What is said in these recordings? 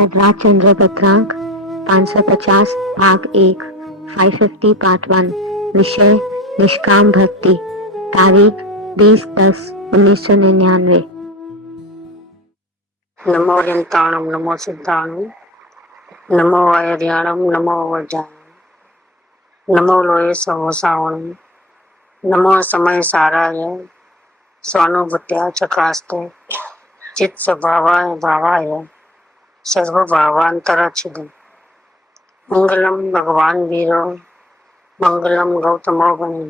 राजचंद्र पत्रांक 550 भाग 1 550 पार्ट 1। विषय निष्काम भक्ति। तारीख 20/10/1999। नमो यंताणम नमो सिद्धाणम नमो आयर्याणम नमो वज्राणम नमो लोये सहोसावणम नमो समय साराय स्वानुभूत्या चक्रास्ते चित स्वभावाय भावाय सर्वभावांतराच्छिदम। मंगलम भगवान वीरो मंगलम गौतमो गणे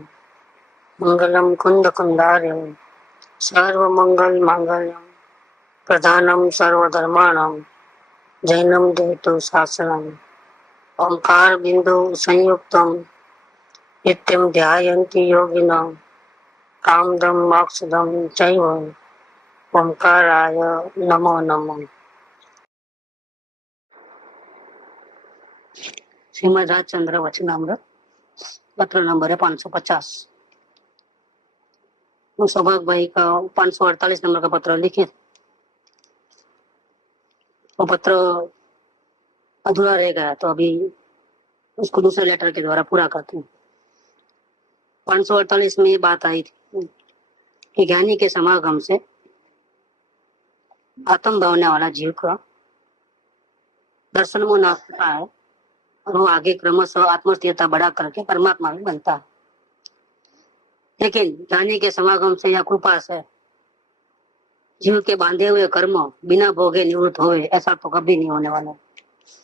मंगलम कुंद कुंदार्य सर्वमंगल मांगल्यम प्रधानम सर्वधर्माणाम जैनम देतु शास्त्रम। ओंकार बिंदु संयुक्तम नित्यं ध्यायन्ति योगिनः कामदम मोक्षदम चैव ओंकाराय नमो नमः। श्रीमद् राजचंद्र वचनामृत पत्र नंबर है 550। सौभाग्य भाई का 548 नंबर का पत्र लिखे। वो पत्र अधूरा रह गया तो अभी उसको दूसरे लेटर के द्वारा पूरा करते हैं। 548 में ये बात आई थी कि ज्ञानी के समागम से आत्म भावना वाला जीव का दर्शन में नाश होता है और वो आगे क्रमशः आत्मस्थिरता बढ़ा करके परमात्मा भी बनता है। लेकिन ज्ञानी के समागम से या कृपा से जीव के बांधे हुए कर्म बिना भोगे निवृत्त होए, ऐसा तो कभी नहीं होने वाला।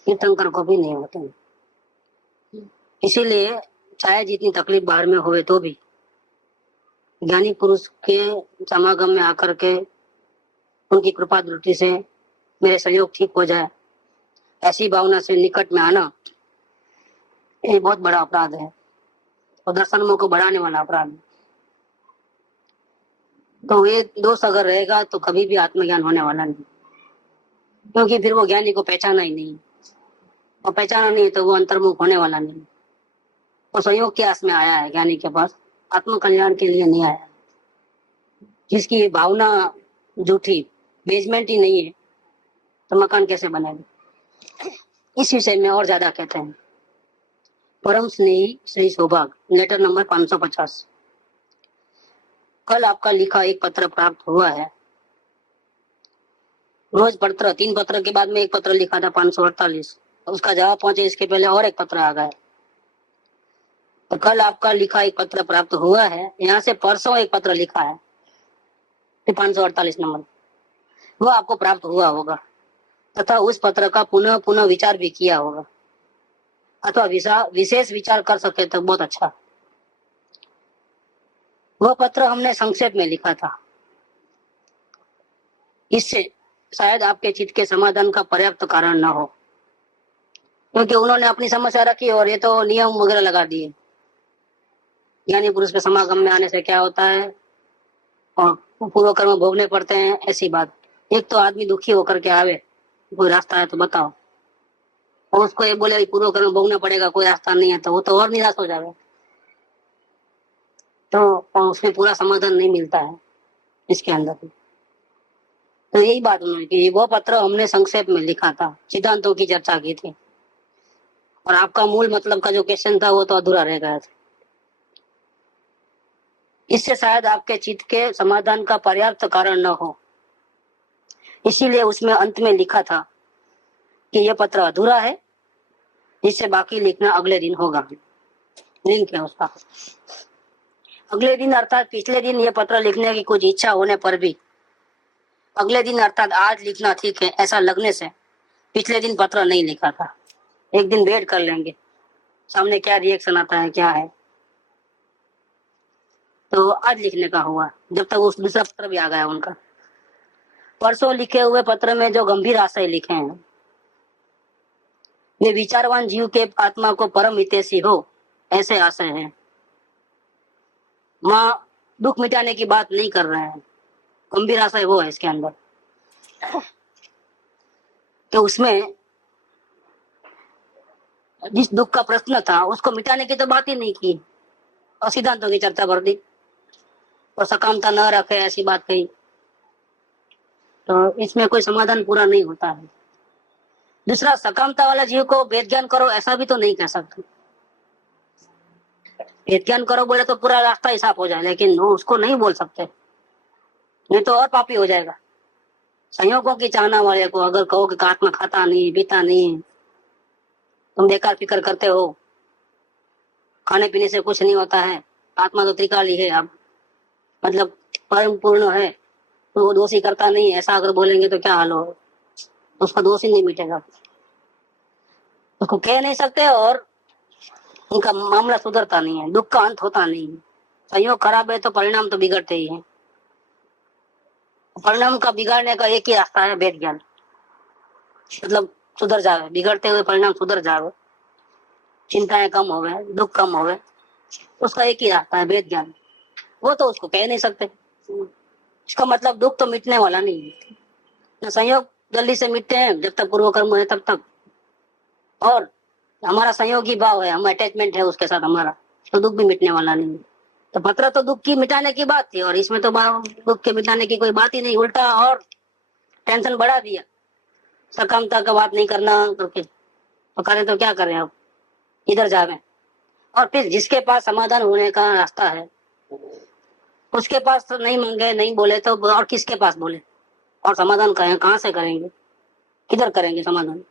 तीर्थंकर को भी नहीं होते। इसीलिए चाहे जितनी तकलीफ बाहर में होवे तो भी ज्ञानी पुरुष के समागम में आकर के उनकी कृपा दृष्टि से मेरे सहयोग ठीक हो जाए, ऐसी भावना से निकट में आना ये बहुत बड़ा अपराध है और दर्शनों को बढ़ाने वाला अपराध है। तो ये दोष अगर रहेगा तो कभी भी आत्मज्ञान होने वाला नहीं, क्योंकि फिर वो ज्ञानी को पहचाना ही नहीं, और पहचाना नहीं तो वो अंतर्मुख होने वाला नहीं। वो संयोग के आस में आया है, ज्ञानी के पास आत्म कल्याण के लिए नहीं आया। जिसकी भावना झूठी, बेसमेंट ही नहीं है तो मकान कैसे बनेगा। इस विषय में और ज्यादा कहते हैं। परम स्नेही श्री सौभाग्य, लेटर नंबर 550। कल आपका लिखा एक पत्र प्राप्त हुआ है। रोज पत्र, 3 पत्र के बाद में एक पत्र लिखा था 548, उसका जवाब पहुंचे इसके पहले और एक पत्र आ गया। तो कल आपका लिखा एक पत्र प्राप्त हुआ है। यहाँ से परसों एक पत्र लिखा है 548 नंबर, वो आपको प्राप्त हुआ होगा तथा उस पत्र का पुनः पुनः विचार भी किया होगा, अथवा विशेष विचार कर सके तो बहुत अच्छा। वह पत्र हमने संक्षेप में लिखा था, इससे शायद आपके चित्त के समाधान का पर्याप्त कारण न हो, क्योंकि उन्होंने अपनी समस्या रखी और ये तो नियम वगैरह लगा दिए। ज्ञानी पुरुष के समागम में आने से क्या होता है और पूर्व कर्म भोगने पड़ते हैं, ऐसी बात। एक तो आदमी दुखी होकर के आवे, कोई रास्ता है तो बताओ, और उसको ये बोले पूर्व कर्म भोगना पड़ेगा, कोई रास्ता नहीं है, तो वो तो और निराश हो जाएगा। तो उसमें पूरा समाधान नहीं मिलता है इसके अंदर। तो यही बात उन्होंने की। वो पत्र हमने संक्षेप में लिखा था, सिद्धांतों की चर्चा की थी, और आपका मूल मतलब का जो क्वेश्चन था वो तो अधूरा रह गया था। इससे शायद आपके चित्त के समाधान का पर्याप्त कारण न हो, इसीलिए उसमें अंत में लिखा था कि यह पत्र अधूरा है, इससे बाकी लिखना अगले दिन होगा। लिंक है उसका। अगले दिन अर्थात पिछले दिन यह पत्र लिखने की कुछ इच्छा होने पर भी अगले दिन अर्थात आज लिखना ठीक है ऐसा लगने से पिछले दिन पत्र नहीं लिखा था। एक दिन वेट कर लेंगे, सामने क्या रिएक्शन आता है क्या है, तो आज लिखने का हुआ, जब तक उस दूसरा पत्र भी आ गया उनका। परसों लिखे हुए पत्र में जो गंभीर आशय लिखे हैं, वे विचारवान जीव के आत्मा को परम हितैषी हो ऐसे आशय हैं। माँ दुख मिटाने की बात नहीं कर रहे हैं, गंभीर आशय वो है इसके अंदर। तो उसमें जिस दुख का प्रश्न था उसको मिटाने की तो बात ही नहीं की, और सिद्धांतों की चर्चा भर दी और सकामता न रखे ऐसी बात कही, तो इसमें कोई समाधान पूरा नहीं होता है। दूसरा, सकामता वाला जीव को वेद ज्ञान करो ऐसा भी तो नहीं कह सकते। वेद ज्ञान करो बोले तो पूरा रास्ता ही साफ हो जाए, लेकिन वो उसको नहीं बोल सकते, नहीं तो और पापी हो जाएगा। संयोगों की चाहना वाले को अगर कहो कि आत्मा खाता नहीं पीता नहीं, तुम बेकार फिक्र करते हो, खाने पीने से कुछ नहीं होता है, आत्मा तो त्रिकाली है, अब मतलब परम पूर्ण है, तो वो दोषी करता नहीं, ऐसा अगर बोलेंगे तो क्या हाल हो, उसका दोष ही नहीं मिटेगा, उसको कह नहीं सकते और उनका मामला सुधरता नहीं है, दुख का अंत होता नहीं है। संयोग खराब है तो परिणाम तो बिगड़ते ही है। परिणाम का बिगाड़ने का एक ही रास्ता है, वेद ज्ञान, मतलब सुधर जावे, बिगड़ते हुए परिणाम सुधर जावे, चिंताएं कम हो गए, दुख कम हो गए, उसका एक ही रास्ता है, वेद ज्ञान। वो तो उसको कह नहीं सकते, इसका मतलब दुख तो मिटने वाला नहीं है ना, संयोग जल्दी से मिटते हैं जब तक पूर्व कर्म है तब तक, और हमारा संयोगी भाव है, हम अटैचमेंट है उसके साथ हमारा, तो दुख भी मिटने वाला नहीं है। तो पत्र तो दुख की मिटाने की बात थी, और इसमें तो दुख के मिटाने की कोई बात ही नहीं, उल्टा और टेंशन बढ़ा दिया, सकामता का बात नहीं करना करके, तो करें तो क्या करें, अब इधर जावे। और फिर जिसके पास समाधान होने का रास्ता है उसके पास तो नहीं मांगे नहीं बोले तो और किसके पास बोले, और समाधान कहाँ से करेंगे, किधर करेंगे समाधान।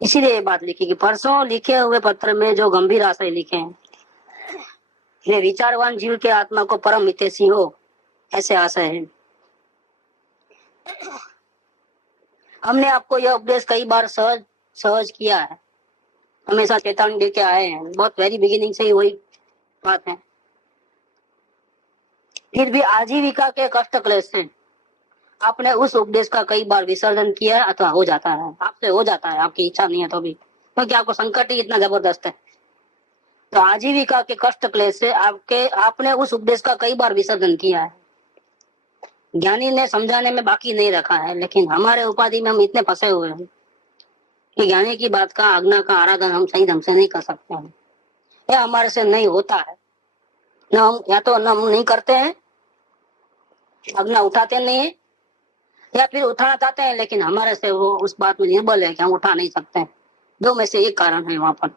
इसीलिए ये बात लिखी कि परसों लिखे हुए पत्र में जो गंभीर आशय लिखे हैं, वे विचारवान जीव के आत्मा को परम हितैषी हो, ऐसे आशय है। हमने आपको यह उपदेश कई बार सहज सहज किया है, हमेशा चेतावनी दे के आए हैं, बहुत वेरी बिगिनिंग से ही वही बात है। फिर भी आजीविका के कष्ट क्लेश से आपने उस उपदेश का कई बार विसर्जन किया है, अथवा हो जाता है, आपसे हो जाता है, आपकी इच्छा नहीं है तो भी, क्योंकि आपको संकट ही इतना जबरदस्त है। तो आजीविका के कष्ट क्लेश से आपने उस उपदेश का कई बार विसर्जन किया है। ज्ञानी ने समझाने में बाकी नहीं रखा है, लेकिन हमारे उपाधि में हम इतने फंसे हुए हैं कि ज्ञानी की बात का आज्ञा का आराधन हम सही ढंग से नहीं कर सकते हैं, या हमारे से नहीं होता है, न हम या तो न हम नहीं करते हैं, आज्ञा उठाते नहीं है, या फिर उठाना चाहते हैं लेकिन हमारे से वो उस बात में निर्बल है कि हम उठा नहीं सकते हैं। दो में से एक कारण है वहां पर,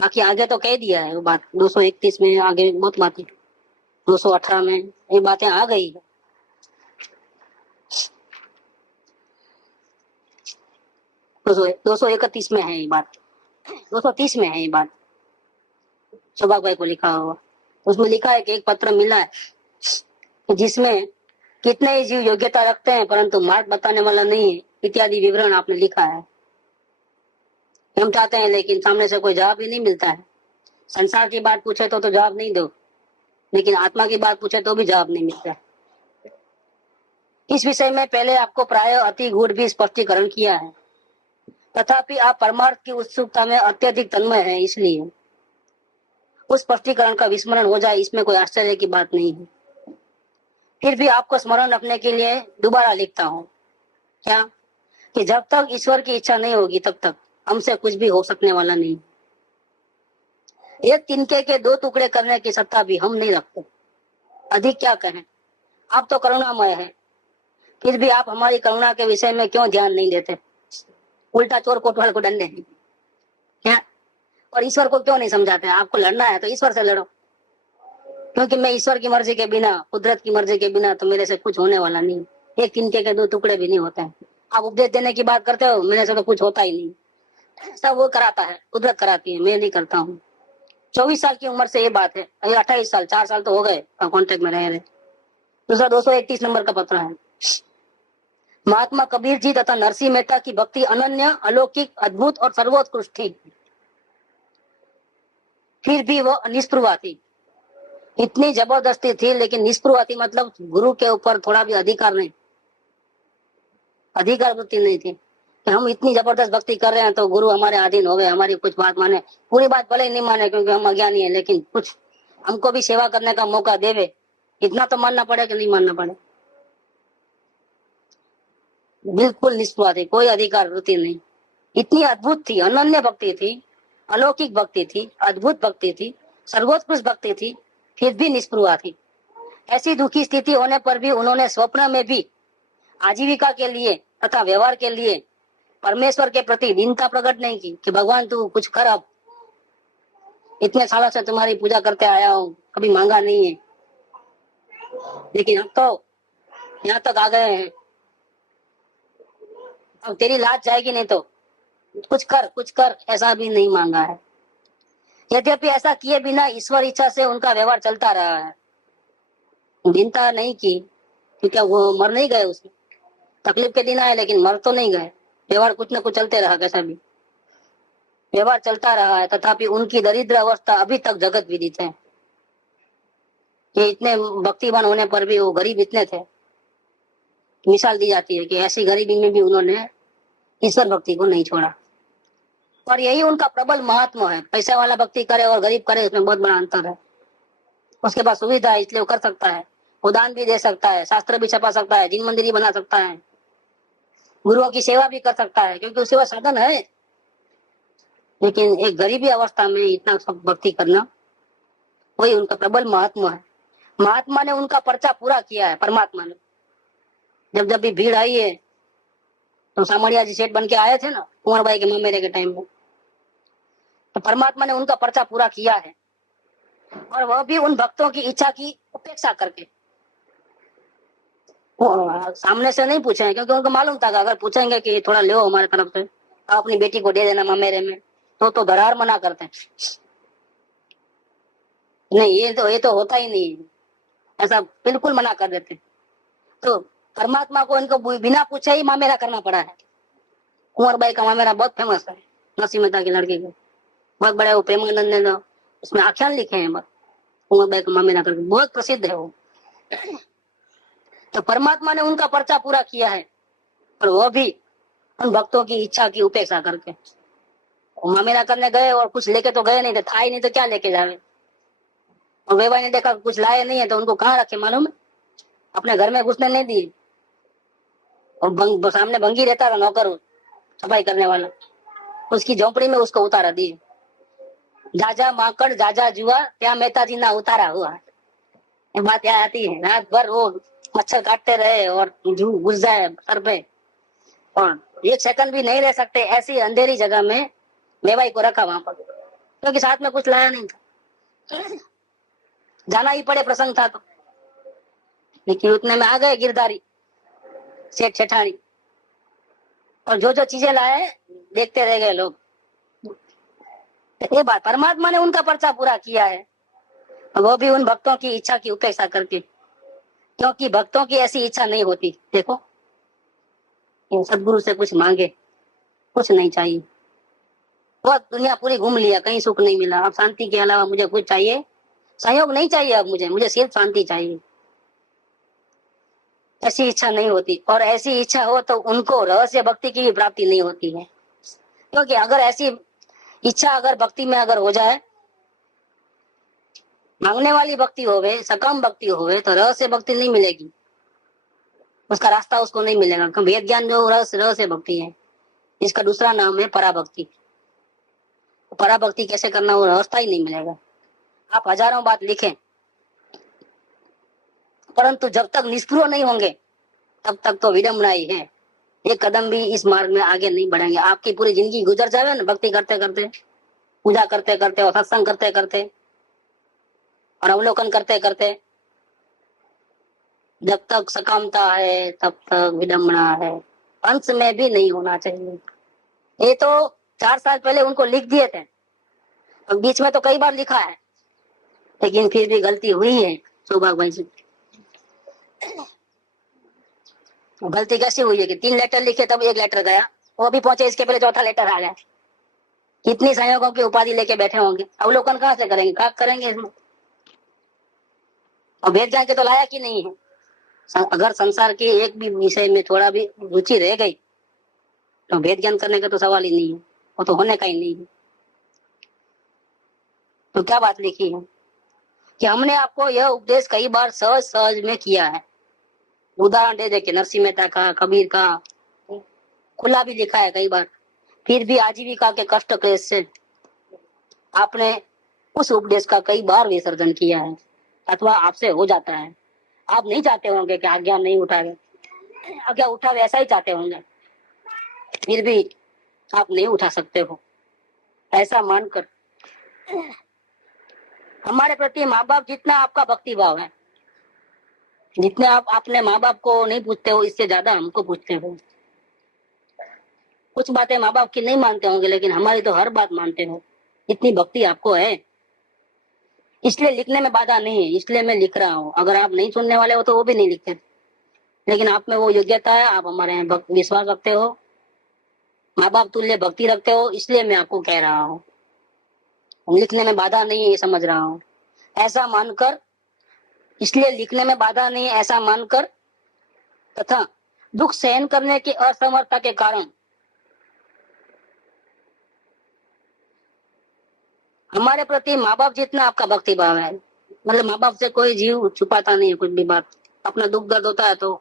बाकी आगे तो कह दिया है वो बात, 231 में आगे बहुत बातें, 218 में ये बातें आ गई है। 231 में है ये बात, 230 में है ये बात, सौभाग भाई को लिखा हुआ, उसमें लिखा है कि एक पत्र मिला है जिसमें कितने ही जीव योग्यता रखते हैं परंतु मार्ग बताने वाला नहीं है, इत्यादि विवरण आपने लिखा है। हम चाहते हैं लेकिन सामने से कोई जवाब ही नहीं मिलता है। संसार की बात पूछे तो जवाब नहीं दो, लेकिन आत्मा की बात पूछे तो भी जवाब नहीं मिलता। इस विषय में पहले आपको प्राय अति गूढ़ भी स्पष्टीकरण किया है, तथापि आप परमार्थ की उत्सुकता में अत्यधिक तन्मय हैं, इसलिए उस स्पष्टीकरण का विस्मरण हो जाए इसमें कोई आश्चर्य की बात नहीं है। फिर भी आपको स्मरण रखने के लिए दोबारा लिखता हूँ, क्या कि जब तक ईश्वर की इच्छा नहीं होगी तब तक हमसे कुछ भी हो सकने वाला नहीं। एक तिनके के दो टुकड़े करने की सत्ता भी हम नहीं रखते, अधिक क्या कहें, आप तो करुणामय है, फिर भी आप हमारी करुणा के विषय में क्यों ध्यान नहीं देते, उल्टा चोर कोतवाल को दंडे क्या, और ईश्वर को क्यों नहीं समझाते। आपको लड़ना है तो ईश्वर से लड़ो, क्योंकि मैं ईश्वर की मर्जी के बिना, कुदरत की मर्जी के बिना तो मेरे से कुछ होने वाला नहीं। एक तिनके के दो टुकड़े भी नहीं होते हैं। आप उपदेश देने की बात करते हो, मेरे से तो कुछ होता ही नहीं, सब वो कराता है, कुदरत कराती है, मैं नहीं करता हूँ। 24 साल की उम्र से ये बात है, अभी 28 साल, 4 साल तो हो गए कॉन्टेक्ट में रहे। दूसरा 231 नंबर का पत्र है। महात्मा कबीर जी तथा नरसिंह मेहता की भक्ति अनन्य, अलौकिक, अद्भुत और सर्वोत्कृष्ट थी, फिर भी वो निष्प्रभा थी, इतनी जबरदस्ती थी, लेकिन निष्प्रभा थी मतलब गुरु के ऊपर थोड़ा भी अधिकार नहीं, अधिकार वृत्ति नहीं थी कि हम इतनी जबरदस्त भक्ति कर रहे हैं तो गुरु हमारे अधीन हो गए, हमारी कुछ बात माने, पूरी बात भले ही नहीं माने क्योंकि हम अज्ञानी है, लेकिन कुछ हमको भी सेवा करने का मौका देवे, इतना तो मानना पड़े कि नहीं मानना पड़े। बिल्कुल निष्प्रभा थी, कोई अधिकार वृत्ति नहीं, इतनी अद्भुत थी, अनन्य भक्ति थी, अलौकिक भक्ति थी, अद्भुत भक्ति थी, सर्वोत्कृष्ट भक्ति थी, फिर भी निष्प्रभा थी। ऐसी दुखी स्थिति होने पर भी उन्होंने स्वप्न में भी आजीविका के लिए तथा व्यवहार के लिए परमेश्वर के प्रति दीनता प्रकट नहीं की कि भगवान तू कुछ कर, अब इतने सालों से तुम्हारी पूजा करते आया हूँ, कभी मांगा नहीं है, लेकिन अब तो यहाँ तक आ गए हैं, अब तेरी लाज जाएगी नहीं तो कुछ कर, कुछ कर, ऐसा भी नहीं मांगा है। यद्यपि ऐसा किए बिना ईश्वर इच्छा से उनका व्यवहार चलता रहा है, दीनता नहीं की, क्योंकि वो मर नहीं गए, उसमें तकलीफ के दिन आए लेकिन मर तो नहीं गए, व्यवहार कुछ न कुछ चलते रहा, कैसा भी व्यवहार चलता रहा है। तथापि उनकी दरिद्र अवस्था अभी तक जगत विदित है। ये इतने भक्तिवान होने पर भी वो गरीब इतने थे, मिसाल दी जाती है कि ऐसी गरीबी में भी उन्होंने ईश्वर भक्ति को नहीं छोड़ा। और यही उनका प्रबल महात्मा है। पैसा वाला भक्ति करे और गरीब करे, उसमें बहुत बड़ा अंतर है। उसके पास सुविधा है इसलिए वो कर सकता है, वो दान भी दे सकता है, शास्त्र भी छपा सकता है, जिन मंदिर भी बना सकता है, गुरुओं की सेवा भी कर सकता है, क्योंकि उसके पास साधन है। लेकिन एक गरीबी अवस्था में इतना सब भक्ति करना, वही उनका प्रबल महात्मा है। महात्मा ने उनका पर्चा पूरा किया है। परमात्मा ने जब जब भी भीड़ आई है, तो सामड़िया जी सेठ बन के आए थे ना कुंवर भाई के ममेरे के टाइम में, तो परमात्मा ने उनका पर्चा पूरा किया है। और वह भी उन भक्तों की इच्छा की उपेक्षा करके, वो सामने से नहीं पूछे, क्योंकि उनको मालूम था कि अगर पूछेंगे कि थोड़ा ले हमारे तरफ से, आप अपनी बेटी को दे देना ममेरे में, तो दरार मना करते हैं, नहीं ये तो होता ही नहीं है, ऐसा बिल्कुल मना कर देते। तो परमात्मा को इनको बिना पूछे ही मामेरा करना पड़ा है। कुंवर बाई का मामेरा बहुत फेमस है, नरसिंह मेहता की लड़की का, बहुत बड़े वो प्रेमानंद ने उसमें आख्यान लिखे हैं, कुंवर बाई का मामेरा करके बहुत प्रसिद्ध है वो। तो परमात्मा ने उनका पर्चा पूरा किया है, और वह भी उन भक्तों की इच्छा की उपेक्षा करके मामेरा करने गए, और कुछ लेके तो गए नहीं थे, था ही नहीं तो क्या लेके जावे। और वेवाई ने देखा कुछ लाए नहीं है, तो उनको कहाँ रखे मालूम है, अपने घर में घुसने नहीं दिए। और सामने भंगी रहता था नौकर, सफाई करने वाला, उसकी झोपड़ी में उसको उतारा दिए। जाजा माकड़ जाजा जुआ त्या मेहता जी ना उतारा हुआ, ये बात यहाँ आती है। रात भर वो मच्छर काटते रहे और जू घुस जाए सर पे, और एक सेकंड भी नहीं रह सकते, ऐसी अंधेरी जगह में मेवाई को रखा वहां पर, क्योंकि साथ में कुछ लाया नहीं था, जाना ही पड़े प्रसंग था तो। लेकिन उतने में आ गए गिरधारी सेठ सेठानी, और जो जो चीजें लाए देखते रह गए लोग। ये बात परमात्मा ने उनका पर्चा पूरा किया है, वो भी उन भक्तों की इच्छा की उपेक्षा करके, क्योंकि भक्तों की ऐसी इच्छा नहीं होती। देखो सदगुरु से कुछ मांगे, कुछ नहीं चाहिए, बहुत दुनिया पूरी घूम लिया, कहीं सुख नहीं मिला, अब शांति के अलावा मुझे कुछ चाहिए, सहयोग नहीं चाहिए, अब मुझे सिर्फ शांति चाहिए, ऐसी इच्छा नहीं होती। और ऐसी इच्छा हो तो उनको रहस्य भक्ति की भी प्राप्ति नहीं होती है, क्योंकि अगर ऐसी इच्छा अगर भक्ति में अगर हो जाए, मांगने वाली भक्ति होवे, सकाम भक्ति होवे, तो रहस्य भक्ति नहीं मिलेगी, उसका रास्ता उसको नहीं मिलेगा। क्योंकि वेद ज्ञान जो रहस्य भक्ति है, इसका दूसरा नाम है पराभक्ति। पराभक्ति कैसे करना, वो रास्ता ही नहीं मिलेगा। आप हजारों बात लिखें, परंतु जब तक निष्प्रिय नहीं होंगे तब तक तो विडम्बना ही है, एक कदम भी इस मार्ग में आगे नहीं बढ़ेंगे। आपकी पूरी जिंदगी गुजर जाए ना भक्ति करते करते, पूजा करते करते और सत्संग करते करते और अवलोकन करते करते, जब तक सकामता है तब तक विडम्बना है, अंश में भी नहीं होना चाहिए। ये तो 4 साल पहले उनको लिख दिए थे, और बीच में तो कई बार लिखा है, लेकिन फिर भी गलती हुई है सौभाग्य भाई से। गलती कैसी हुई है कि 3 लेटर लिखे तब 1 लेटर गया, वो भी पहुंचे इसके पहले 4था लेटर आ गया। कितनी संयोगों की उपाधि लेके बैठे होंगे, अवलोकन कहाँ से करेंगे, क्या करेंगे इसमें। और वेद ज्ञान के तो लायक ही नहीं है। अगर संसार के एक भी विषय में थोड़ा भी रुचि रह गई तो वेद ज्ञान करने का तो सवाल ही नहीं है, वो तो होने का ही नहीं है। तो क्या बात लिखी है कि हमने आपको यह उपदेश कई बार सहज सहज में किया है। उदाहरण दे दे के नरसिंह मेहता का, कबीर का, खुला भी लिखा है कई बार, फिर भी आजीविका के कष्ट क्लेश से आपने उस उपदेश का कई बार विसर्जन किया है, अथवा आपसे हो जाता है। आप नहीं चाहते होंगे कि आज्ञा नहीं उठावे, आज्ञा उठावे ऐसा ही चाहते होंगे, फिर भी आप नहीं उठा सकते हो, ऐसा मानकर हमारे प्रति माँ बाप जितना आपका भक्ति भाव है, जितने आप अपने माँ बाप को नहीं पूछते हो, इससे ज्यादा हमको पूछते हो। कुछ बातें माँ बाप की नहीं मानते होंगे, लेकिन हमारी तो हर बात मानते हो। इतनी भक्ति आपको है, इसलिए लिखने में बाधा नहीं है, इसलिए मैं लिख रहा हूँ। अगर आप नहीं सुनने वाले हो तो वो भी नहीं लिखते, लेकिन आप में वो योग्यता है, आप हमारे यहाँ विश्वास रखते हो, माँ बाप तुल्य भक्ति रखते हो, इसलिए मैं आपको कह रहा हूँ। लिखने में बाधा नहीं है ये समझ रहा हूँ, ऐसा मानकर, इसलिए लिखने में बाधा नहीं है ऐसा मानकर तथा दुख सहन करने की असमर्थता के कारण हमारे प्रति माँ बाप जितना आपका भक्ति भाव है, मतलब माँ बाप से कोई जीव छुपाता नहीं है कुछ भी बात। अपना दुख दर्द होता है तो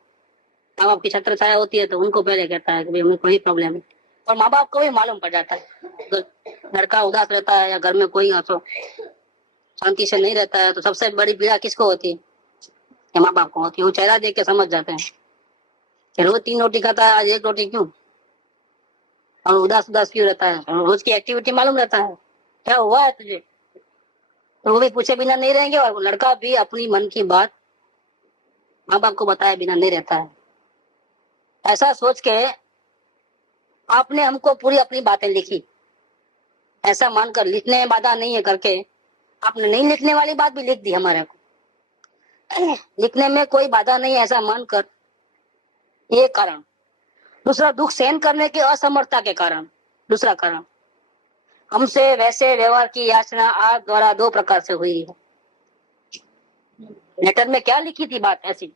माँ बाप की छत्र छाया होती है तो उनको पहले कहता है कि भाई हमें कोई प्रॉब्लम है, और माँ बाप को भी मालूम पड़ जाता है। लड़का उदास रहता है या घर में कोई शांति से नहीं रहता है तो सबसे बड़ी पीड़ा किसको होती है? माँ बाप को होती है। वो चेहरा देख के समझ जाते हैं कि रोज 3 रोटी खाता है, आज 1 रोटी क्यों, और उदास उदास क्यों रहता है, रोज की एक्टिविटी मालूम रहता है, क्या हुआ है तुझे, तो वो भी पूछे बिना नहीं रहेंगे। और लड़का भी अपनी मन की बात माँ बाप को बताए बिना नहीं रहता है। ऐसा सोच के आपने हमको पूरी अपनी बातें लिखी, ऐसा मानकर लिखने में बाधा नहीं है करके आपने नहीं लिखने वाली बात भी लिख दी हमारे को। लिखने में कोई बाधा नहीं है ऐसा मानकर, ये कारण। दूसरा, दुख सहन करने की असमर्थता के कारण। दूसरा कारण, हमसे वैसे व्यवहार की याचना आप द्वारा 2 प्रकार से हुई है। लेटर में क्या लिखी थी बात ऐसी,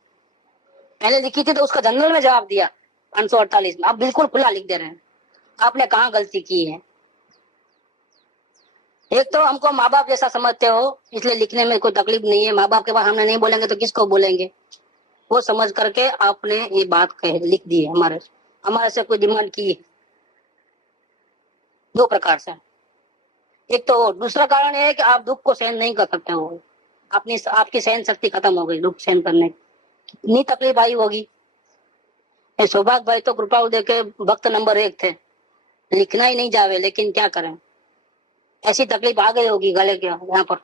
पहले लिखी थी तो उसका जनरल में जवाब दिया 548 में, आप बिल्कुल खुला लिख दे रहे हैं। आपने कहाँ गलती की है? एक तो हमको माँ बाप जैसा समझते हो, इसलिए लिखने में कोई तकलीफ नहीं है। माँ बाप के पास हमने नहीं बोलेंगे तो किसको बोलेंगे, वो समझ करके आपने ये बात कह लिख दी है। हमारे से कोई डिमांड की है 2 प्रकार से। एक तो दूसरा कारण है कि आप दुख को सहन नहीं कर सकते हो, आपकी सहन शक्ति खत्म हो गई दुख सहन करने की। कितनी तकलीफ आई होगी। सौभाग्य भाई तो कृपा उदय के भक्त नंबर 1 थे, लिखना ही नहीं जावे, लेकिन क्या करें, ऐसी तकलीफ आ गई होगी गले के यहाँ पर,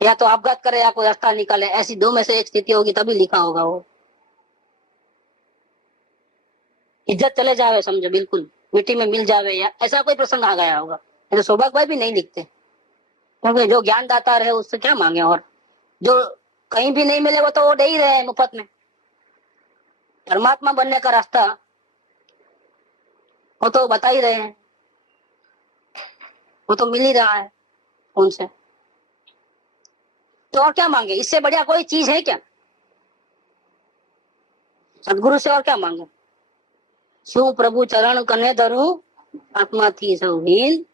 या तो आपघात करे या कोई रास्ता निकाले, ऐसी 2 में से एक स्थिति होगी तभी लिखा होगा। वो इज्जत चले जावे समझो, बिल्कुल मिट्टी में मिल जावे, या ऐसा कोई प्रसंग आ गया होगा। तो सौभाग्य भाई भी नहीं लिखते, क्योंकि जो ज्ञान दाता रहे उससे क्या मांगे, और जो कहीं भी नहीं मिले वो तो वो दे ही रहे हैं मुफ्त में। परमात्मा बनने का रास्ता वो तो बता ही रहे हैं, वो तो मिल ही रहा है उनसे, तो और क्या मांगे, इससे बढ़िया कोई चीज है क्या? सदगुरु से और क्या मांगे? शू प्रभु चरण कने धरू आत्मा थी सौहीन,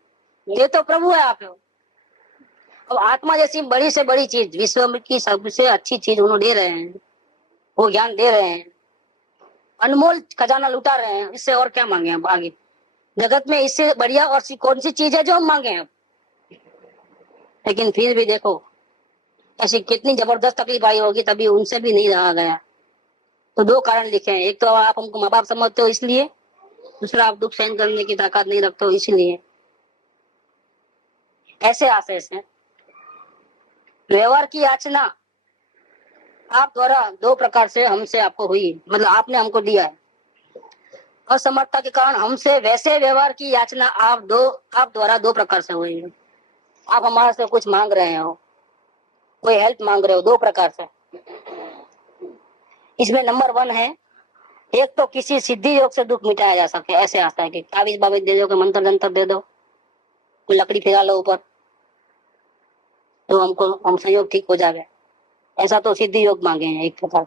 ये तो प्रभु है आप। अब आत्मा जैसी बड़ी से बड़ी चीज, विश्व की सबसे अच्छी चीज उन्होंने दे रहे हैं, वो ज्ञान दे रहे हैं, अनमोल खजाना लुटा रहे हैं, इससे और क्या मांगे हम आगे? जगत में इससे बढ़िया और कौन सी चीज है जो हम मांगे अब? लेकिन फिर भी देखो ऐसी कितनी जबरदस्त तकलीफ आई होगी, तभी उनसे भी नहीं रहा गया। तो 2 कारण लिखे हैं, एक तो आप हमको माँ बाप समझते हो इसलिए, दूसरा आप दुख सहन करने की ताकत नहीं रखते हो इसलिए। ऐसे आशय से व्यवहार की याचना आप द्वारा 2 प्रकार से हमसे आपको हुई, मतलब आपने हमको दिया है। असमर्थता के कारण हमसे वैसे व्यवहार की याचना आप द्वारा 2 प्रकार से हुई है। आप हमारे से कुछ मांग रहे हो, कोई हेल्प मांग रहे हो 2 प्रकार से। इसमें नंबर 1 है, एक तो किसी सिद्धि योग से दुख मिटाया जा सके, ऐसे आता है कि ताबीज बाबीज दे दो, मंत्र जंतर दे दो, कोई लकड़ी फिरा लो ऊपर तो हम संयोग ठीक हो जाए, ऐसा तो सिद्धि योग मांगे हैं एक प्रकार।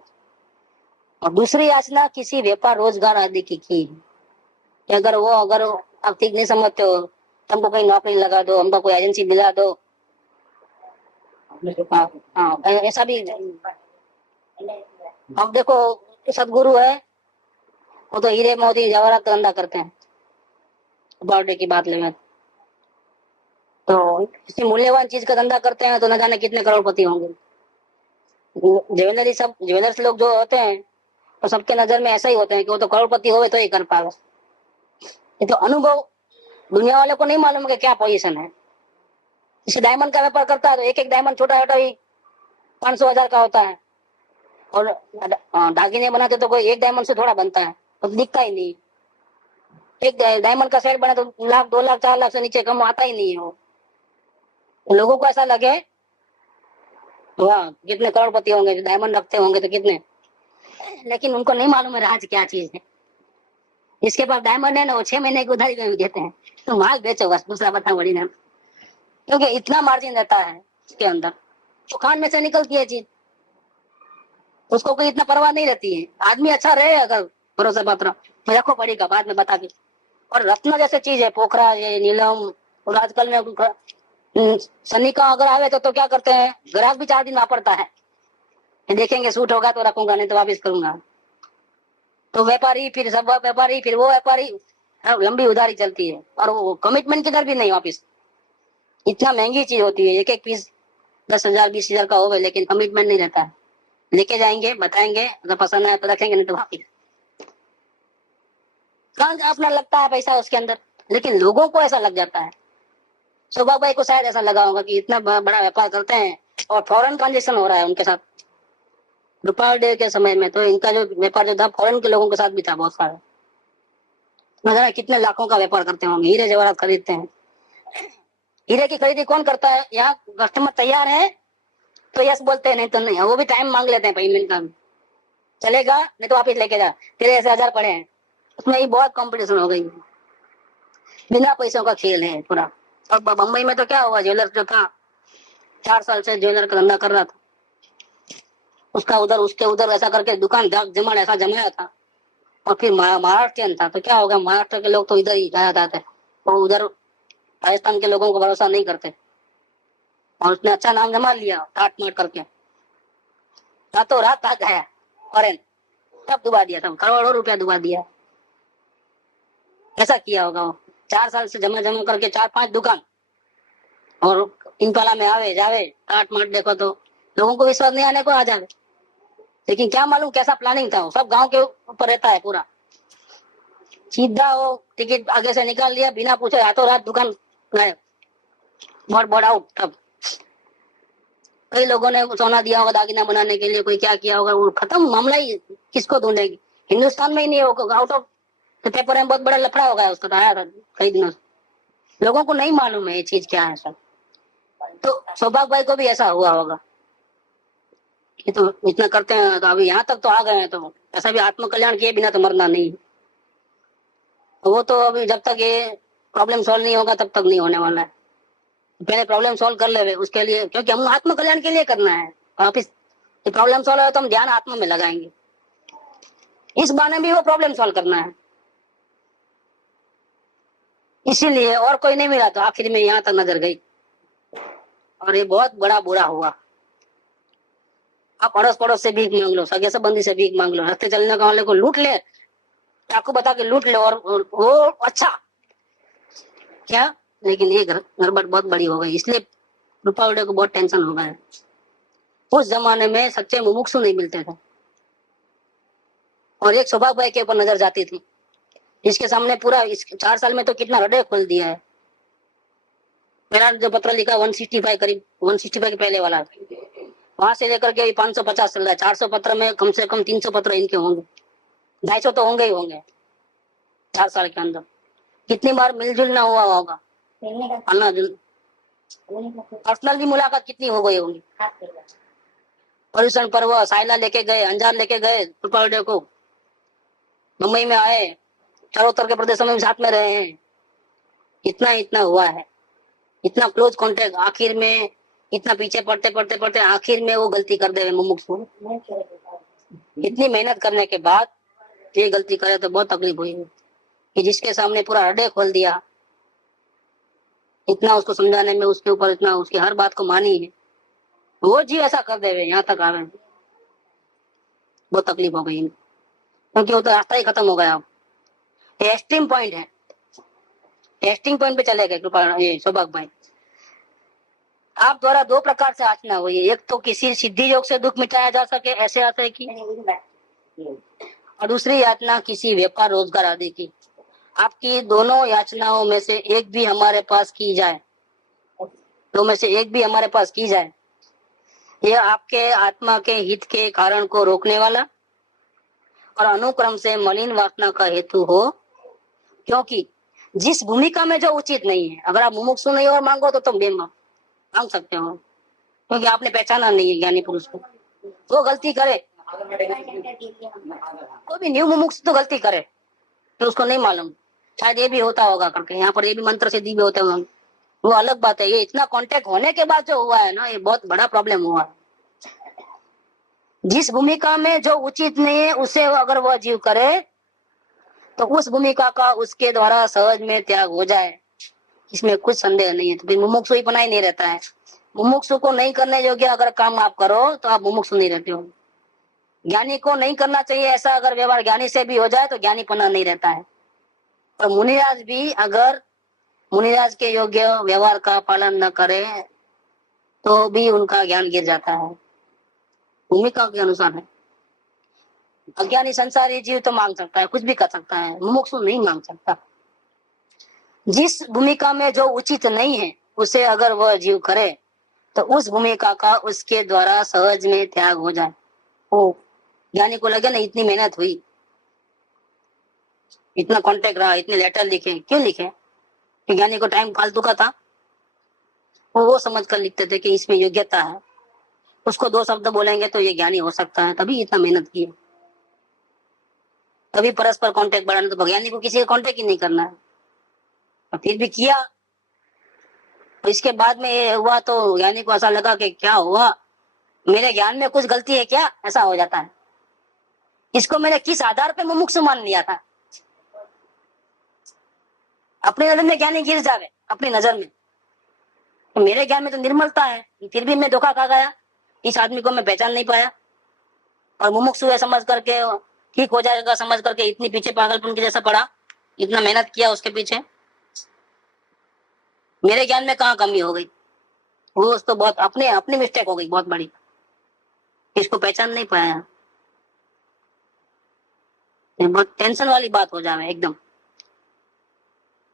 और दूसरी याचना किसी व्यापार रोजगार आदि की है कि अगर आप ठीक नहीं समझते हो, हमको कहीं नौकरी लगा दो, हमको कोई एजेंसी दिला दो। हाँ, ऐसा भी। अब देखो सदगुरु है, वो तो हीरे मोती जवाहरात का धंधा करते हैं, बर्थडे की बात लेंगे तो किसी मूल्यवान चीज का धंधा करते हैं तो न जाने कितने करोड़पति होंगे। ज्वेलर्स लोग जो होते हैं तो सबके नजर में ऐसा ही होते हैं कि वो तो करोड़पति होवे तो ही कर पावे, ये तो अनुभव दुनिया वाले को नहीं मालूम कि क्या पोजीशन है। जैसे डायमंड का व्यापार करता है तो एक एक डायमंड छोटा छोटा ही 500,000 का होता है, और दागिने बनाते तो कोई एक डायमंड से थोड़ा बनता है, तो दिखता ही नहीं। एक डायमंड का सेट बना तो 1 लाख 2 लाख 4 लाख से नीचे कम आता ही नहीं है वो। तो लोगों को ऐसा लगे वाह कितने करोड़पति होंगे, डायमंड रखते होंगे तो कितने, लेकिन उनको नहीं मालूम है राज क्या चीज है। इसके पास डायमंड है ना, वो 6 महीने की उधारी में भी देते हैं, तो माल बेचो बस, दूसरा बता बड़ी ना, क्योंकि इतना मार्जिन रहता है इसके अंदर। तो खान में से निकलती है चीज, उसको कोई इतना परवाह नहीं रहती है। आदमी अच्छा रहे अगर भरोसा पात्र रखो पड़ेगा, बाद में बता के। और रत्न जैसे चीज है, पोखरा, ये नीलम, और आजकल में शनि का अगर आवे तो क्या करते हैं, ग्राहक भी 4 दिन वापरता है, देखेंगे सूट होगा तो रखूंगा, नहीं तो वापिस करूंगा। तो व्यापारी फिर सब व्यापारी, फिर वो व्यापारी, लंबी उधारी चलती है, और वो कमिटमेंट किधर भी नहीं वापिस। इतना महंगी चीज होती है, एक एक पीस 10,000 20,000 का होगा, लेकिन कमिटमेंट नहीं रहता है। लेके जाएंगे, बताएंगे, अगर पसंद आए तो रखेंगे, नहीं तो वापिस। अपना लगता है पैसा उसके अंदर, लेकिन लोगों को ऐसा लग जाता है। सौभाग्य भाई को शायद ऐसा लगा होगा कि इतना बड़ा व्यापार करते हैं और फॉरेन ट्रांजेक्शन हो रहा है उनके साथ। रुपये डे के समय में तो इनका जो व्यापार जो था फॉरेन के लोगों के साथ भी था बहुत सारा। मगर कितने लाखों का व्यापार करते होंगे, हीरे जवाहरात खरीदते हैं। हीरे की खरीदी कौन करता है, यहाँ कस्टमर तैयार है तो यस बोलते हैं, नहीं तो नहीं। वो भी टाइम मांग लेते हैं पेमेंट का, चलेगा नहीं तो वापिस लेके जा, तेरे ऐसे 1000 पड़े हैं। उसमें ही बहुत कंपटीशन हो गई, बिना पैसों का खेल है पूरा। और बम्बई में तो क्या हुआ, ज्वेलर जो था 4 साल से ज्वेलर का धंधा कर रहा था, उसका उधर उसके उधर ऐसा करके दुकान जमाड़ ऐसा जमाया था। और फिर महाराष्ट्रियन था, तो क्या होगा, महाराष्ट्र के लोग तो इधर ही जाया जाते, और उधर राजस्थान के लोगों को भरोसा नहीं करते। और उसने अच्छा नाम जमा लिया टाट माट करके, रातों रात आ गया फॉरेन, तब डुबा दिया, तब करोड़ों रुपया डुबा दिया। ऐसा किया होगा वो, 4 साल से जमा जमा करके 4-5 दुकान, और इम्फाला में आवे जावे टाट माट देखो तो लोगों को विश्वास नहीं आने को आ जावे। लेकिन क्या मालूम कैसा प्लानिंग था, वो सब गांव के ऊपर रहता है पूरा। सीधा वो टिकट आगे से निकाल लिया, बिना पूछे रातों रात दुकान गायब, बोर्ड आउट। तब कई लोगों ने सोना दिया होगा दागिना बनाने के लिए, कोई क्या किया होगा, वो खत्म मामला ही। किसको ढूंढेगी, हिंदुस्तान में ही नहीं होगा, आउट ऑफ द पेपर में बहुत बड़ा लफड़ा हो गया उसका, तो आया था कई दिनों से। लोगों को नहीं मालूम है ये चीज क्या है सब। तो सौभाग्य भाई को भी ऐसा हुआ होगा कि तो इतना करते हैं, तो अभी यहाँ तक तो आ गए हैं, तो ऐसा भी आत्म कल्याण किए बिना तो मरना नहीं। वो तो अभी जब तक ये प्रॉब्लम सॉल्व नहीं होगा तब तक नहीं होने वाला है। पहले प्रॉब्लम सॉल्व कर ले उसके लिए, क्योंकि हम आत्म कल्याण के लिए करना है। वापिस प्रॉब्लम सॉल्व हो तो हम ध्यान आत्मा में लगाएंगे, इस बहाने भी वो प्रॉब्लम सॉल्व करना है। इसीलिए और कोई नहीं मिला तो आखिर में यहाँ तक नजर गई, और ये बहुत बड़ा बुरा हुआ। आप अड़ोस पड़ोस से भीख मांग लो, सगे संबंधी से भीख मांग लो, रास्ते चलने वाले को लूट ले, चाकू बता के लूट ले, और वो अच्छा क्या, लेकिन ये गड़बड़ बहुत बड़ी हो गई। इसलिए रुपये को बहुत टेंशन हो गया। उस जमाने में सच्चे मुमुक्षु नहीं मिलते थे, और एक सौभाग्य भाई के ऊपर नजर जाती थी, इसके सामने पूरा इस 4 साल में तो कितना हृदय खोल दिया है। मेरा जो पत्र लिखा 165 करीब 165 के पहले वाला, वहां से लेकर के 550 चल रहा है। 400 पत्र में कम से कम 300 पत्र इनके होंगे, 250 तो होंगे ही होंगे 4 साल के अंदर। कितनी बार मिलजुल ना हुआ होगा, पर्सनल भी मुलाकात कितनी हो गई होगी। पर्यूषण पर्व साइला लेके गए, अंजार लेके गए रुपये को, मुंबई में आए, चरोतर के प्रदेशों में साथ में रहे हैं। इतना इतना हुआ है, इतना क्लोज कांटेक्ट। आखिर में इतना पीछे पड़ते पड़ते पड़ते आखिर में वो गलती कर दे मुमुक्षु। इतनी मेहनत करने के बाद ये गलती करे तो बहुत तकलीफ हुई कि जिसके सामने पूरा हृदय खोल दिया, इतना उसको समझाने में उसके ऊपर इतना उसकी हर बात को मानी है, वो जी ऐसा कर दे यहाँ तक आवे, बहुत तकलीफ हो गई, क्योंकि वो तो रास्ता ही खत्म हो गया। अब टेस्टिंग पॉइंट है, टेस्टिंग पॉइंट पे चले गए ये सौभाग्य भाई। आप द्वारा 2 प्रकार से याचना हुई है, एक तो किसी सिद्धि योग से दुख मिटाया जा सके ऐसे आशय की, और दूसरी याचना किसी व्यापार रोजगार आदि की। आपकी दोनों याचनाओं में से एक भी हमारे पास की जाए, दो में से एक भी हमारे पास की जाए, यह आपके आत्मा के हित के कारण को रोकने वाला और अनुक्रम से मलिन वासना का हेतु हो। क्योंकि जिस भूमिका में जो उचित नहीं है, अगर आप मुमुक्षु नहीं और मांगो तो तुम बेमा मांग सकते हो, क्योंकि आपने पहचाना नहीं है ज्ञानी पुरुष को। वो गलती करे, कोई भी न्यू मुमुक्षु तो गलती करे तो उसको नहीं मालूम, शायद ये भी होता होगा करके, यहाँ पर ये भी मंत्र सिद्धि भी होते होंगे, वो अलग बात है। ये इतना कांटेक्ट होने के बाद जो हुआ है ना, ये बहुत बड़ा प्रॉब्लम हुआ। जिस भूमिका में जो उचित नहीं है उसे अगर वह जीव करे तो उस भूमिका का उसके द्वारा सहज में त्याग हो जाए, इसमें कुछ संदेह नहीं है। तो फिर मुमुक्षु ही पना ही नहीं रहता है। मुमुक्षु को नहीं करने योग्य अगर काम आप करो तो आप मुमुक्षु नहीं रहते हो। ज्ञानी को नहीं करना चाहिए ऐसा अगर व्यवहार ज्ञानी से भी हो जाए तो ज्ञानी पना नहीं रहता है। और मुनिराज भी अगर मुनिराज के योग्य व्यवहार का पालन न करे तो भी उनका ज्ञान गिर जाता है, भूमिका के अनुसार है। अज्ञानी संसारी जीव तो मांग सकता है, कुछ भी कर सकता है, मुमुक्षु नहीं मांग सकता। जिस भूमिका में जो उचित नहीं है उसे अगर वह जीव करे तो उस भूमिका का उसके द्वारा सहज में त्याग हो जाए। ओ ज्ञानी को लगे ना इतनी मेहनत हुई, इतना कांटेक्ट रहा, इतने लेटर लिखे, क्यों लिखे? कि ज्ञानी को टाइम फालतू का था, वो समझ कर लिखते थे कि इसमें योग्यता है, उसको दो शब्द बोलेंगे तो ये ज्ञानी हो सकता है, तभी इतना मेहनत की है। तभी परस्पर कांटेक्ट बढ़ाना, तो ज्ञानी को किसी का कांटेक्ट ही नहीं करना है, और फिर भी किया। तो इसके बाद में ये हुआ तो ज्ञानी को ऐसा लगा कि क्या हुआ, मेरे ज्ञान में कुछ गलती है क्या, ऐसा हो जाता है। इसको मैंने किस आधार पे मुमुक्षु मान लिया था। अपनी नजर में ज्ञानी गिर जावे, अपनी नजर में तो मेरे ज्ञान में तो निर्मलता है, फिर भी मैं धोखा खा गया, इस आदमी को मैं पहचान नहीं पाया, और मुमुक्षु है समझ करके, ठीक हो जाएगा समझ करके इतनी पीछे पागलपन के जैसा पड़ा, इतना मेहनत किया उसके पीछे, मेरे ज्ञान में कहाँ कमी हो गई। वो तो बहुत अपनी मिस्टेक हो गई बहुत बड़ी, इसको पहचान नहीं पाया। ये बहुत टेंशन वाली बात हो जाए एकदम।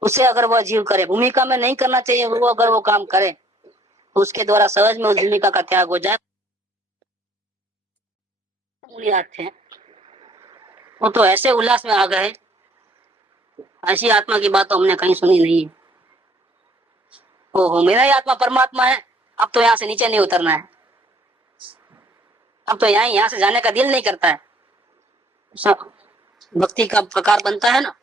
उसे अगर वह जीव करे, भूमिका में नहीं करना चाहिए, वो अगर वो काम करे तो उसके द्वारा सहज में उस भूमिका का त्याग हो जाए। मुनिराज थे, वो तो ऐसे उल्लास में आ गए, ऐसी आत्मा की बात तो हमने कहीं सुनी नहीं है। ओहो मेरा ही आत्मा परमात्मा है, अब तो यहाँ से नीचे नहीं उतरना है, अब तो यहाँ से जाने का दिल नहीं करता है। सब भक्ति का प्रकार बनता है ना,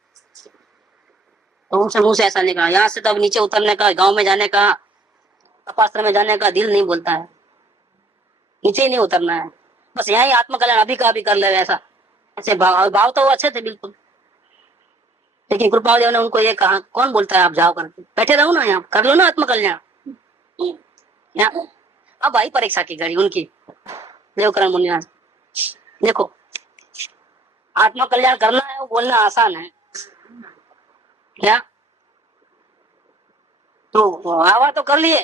तो उनसे मुंह से ऐसा निकला, यहाँ से तो अब नीचे उतरने का, गांव में जाने का, तपास्त्र में जाने का दिल नहीं बोलता है, नीचे ही नहीं उतरना है, बस यहाँ ही आत्मकल्याण अभी का अभी कर ले। ऐसा ऐसे भाव तो वो अच्छे थे बिल्कुल, लेकिन कृपादेव ने उनको ये कहा, कौन बोलता है आप जाओ करके, बैठे रहो ना, यहाँ कर लो ना आत्मकल्याण। यहाँ अब आई परीक्षा की घड़ी उनकी, देवकरण मुनिराज। देखो आत्मकल्याण करना है वो बोलना आसान है क्या, तो आवा तो कर लिए,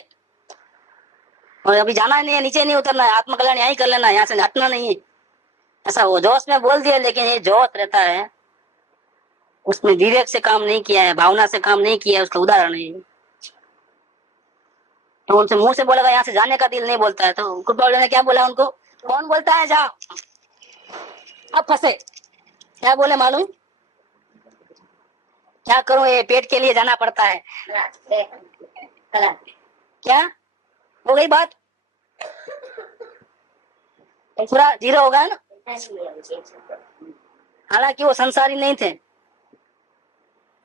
और अभी जाना नहीं है, नीचे नहीं उतरना है, आत्मकल्याण यही कर लेना, यहाँ से हटना नहीं है। ऐसा वो जोश में बोल दिया, लेकिन ये जोश रहता है उसमें विवेक से काम नहीं किया है, भावना से काम नहीं किया है, उसका उदाहरण है। तो उनसे मुंह से बोलेगा यहाँ से जाने का दिल नहीं बोलता है, तो कृपाल ने क्या बोला उनको, कौन बोलता है जाओ, अब फंसे। क्या बोले मालूम, क्या करूं ये पेट के लिए जाना पड़ता है, क्या हो गई बात, पूरा जीरो हो गया ना। हालांकि वो संसारी नहीं थे,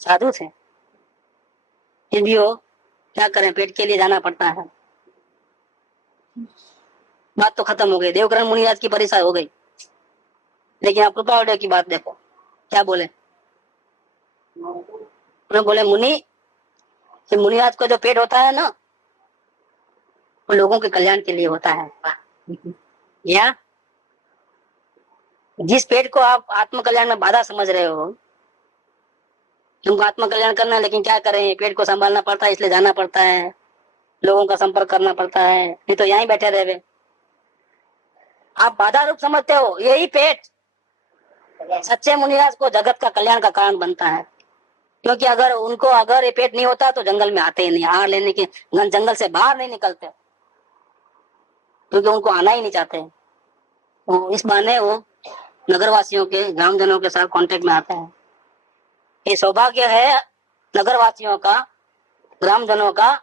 साधु थे, फिर भी वो क्या करें, पेट के लिए जाना पड़ता है। बात तो खत्म हो गई, देवकरण मुनिराज की परीक्षा हो गई। लेकिन आप कृपावड़े की बात देखो, क्या बोले, उन्होंने बोले मुनि, कि मुनिराज को जो पेट होता है ना वो लोगों के कल्याण के लिए होता है। या जिस पेट को आप आत्म कल्याण में बाधा समझ रहे हो, तुमको आत्म कल्याण करना है, लेकिन क्या करें, पेट को संभालना पड़ता है, इसलिए जाना पड़ता है, लोगों का संपर्क करना पड़ता है, नहीं तो यहीं बैठे रहे। आप बाधा रूप समझते हो, यही पेट सच्चे मुनिराज को जगत का कल्याण का कारण बनता है। क्योंकि अगर ये पेट नहीं होता तो जंगल में आते ही नहीं, आहार लेने के जंगल से बाहर नहीं निकलते, क्योंकि उनको आना ही नहीं चाहते। तो इस बहाने वो नगरवासियों के, ग्रामजनों के साथ कांटेक्ट में आता है। ये सौभाग्य है नगरवासियों का, ग्रामजनों का,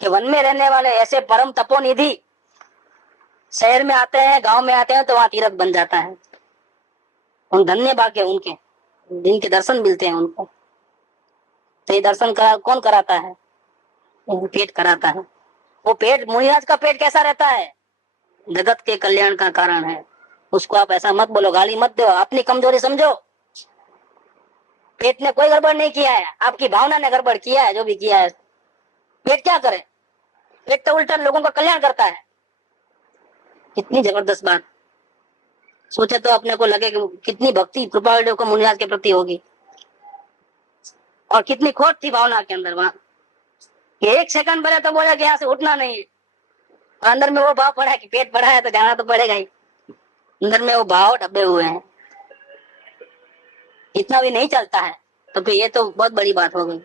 कि वन में रहने वाले ऐसे परम तपोनिधि शहर में आते हैं, गांव में आते हैं तो वहां तीर्थ बन जाता है। उन धन्य भाग्य उनके, जिनके दर्शन मिलते हैं उनको। तो ये दर्शन कौन कराता है? वो पेट कराता है। वो पेट, मुनिराज का पेट कैसा रहता है? जगत के कल्याण का कारण है। उसको आप ऐसा मत बोलो, गाली मत दो, अपनी कमजोरी समझो। पेट ने कोई गड़बड़ नहीं किया है, आपकी भावना ने गड़बड़ किया है। जो भी किया है, पेट क्या करे? पेट तो उल्टा लोगों का कल्याण करता है। कितनी जबरदस्त बात! सोचे तो अपने को लगे कि कितनी भक्ति कृपालुदेव को मुनिराज के प्रति होगी, और कितनी खोट थी भावना के अंदर वहां। एक सेकंड पहले तो बोला कि यहाँ से उठना नहीं है, अंदर में वो भाव पड़ा है कि पेट पड़ा है तो जाना तो पड़ेगा ही। अंदर में वो भाव दबे हुए हैं, इतना भी नहीं चलता है। तो फिर ये तो बहुत बड़ी बात हो गई।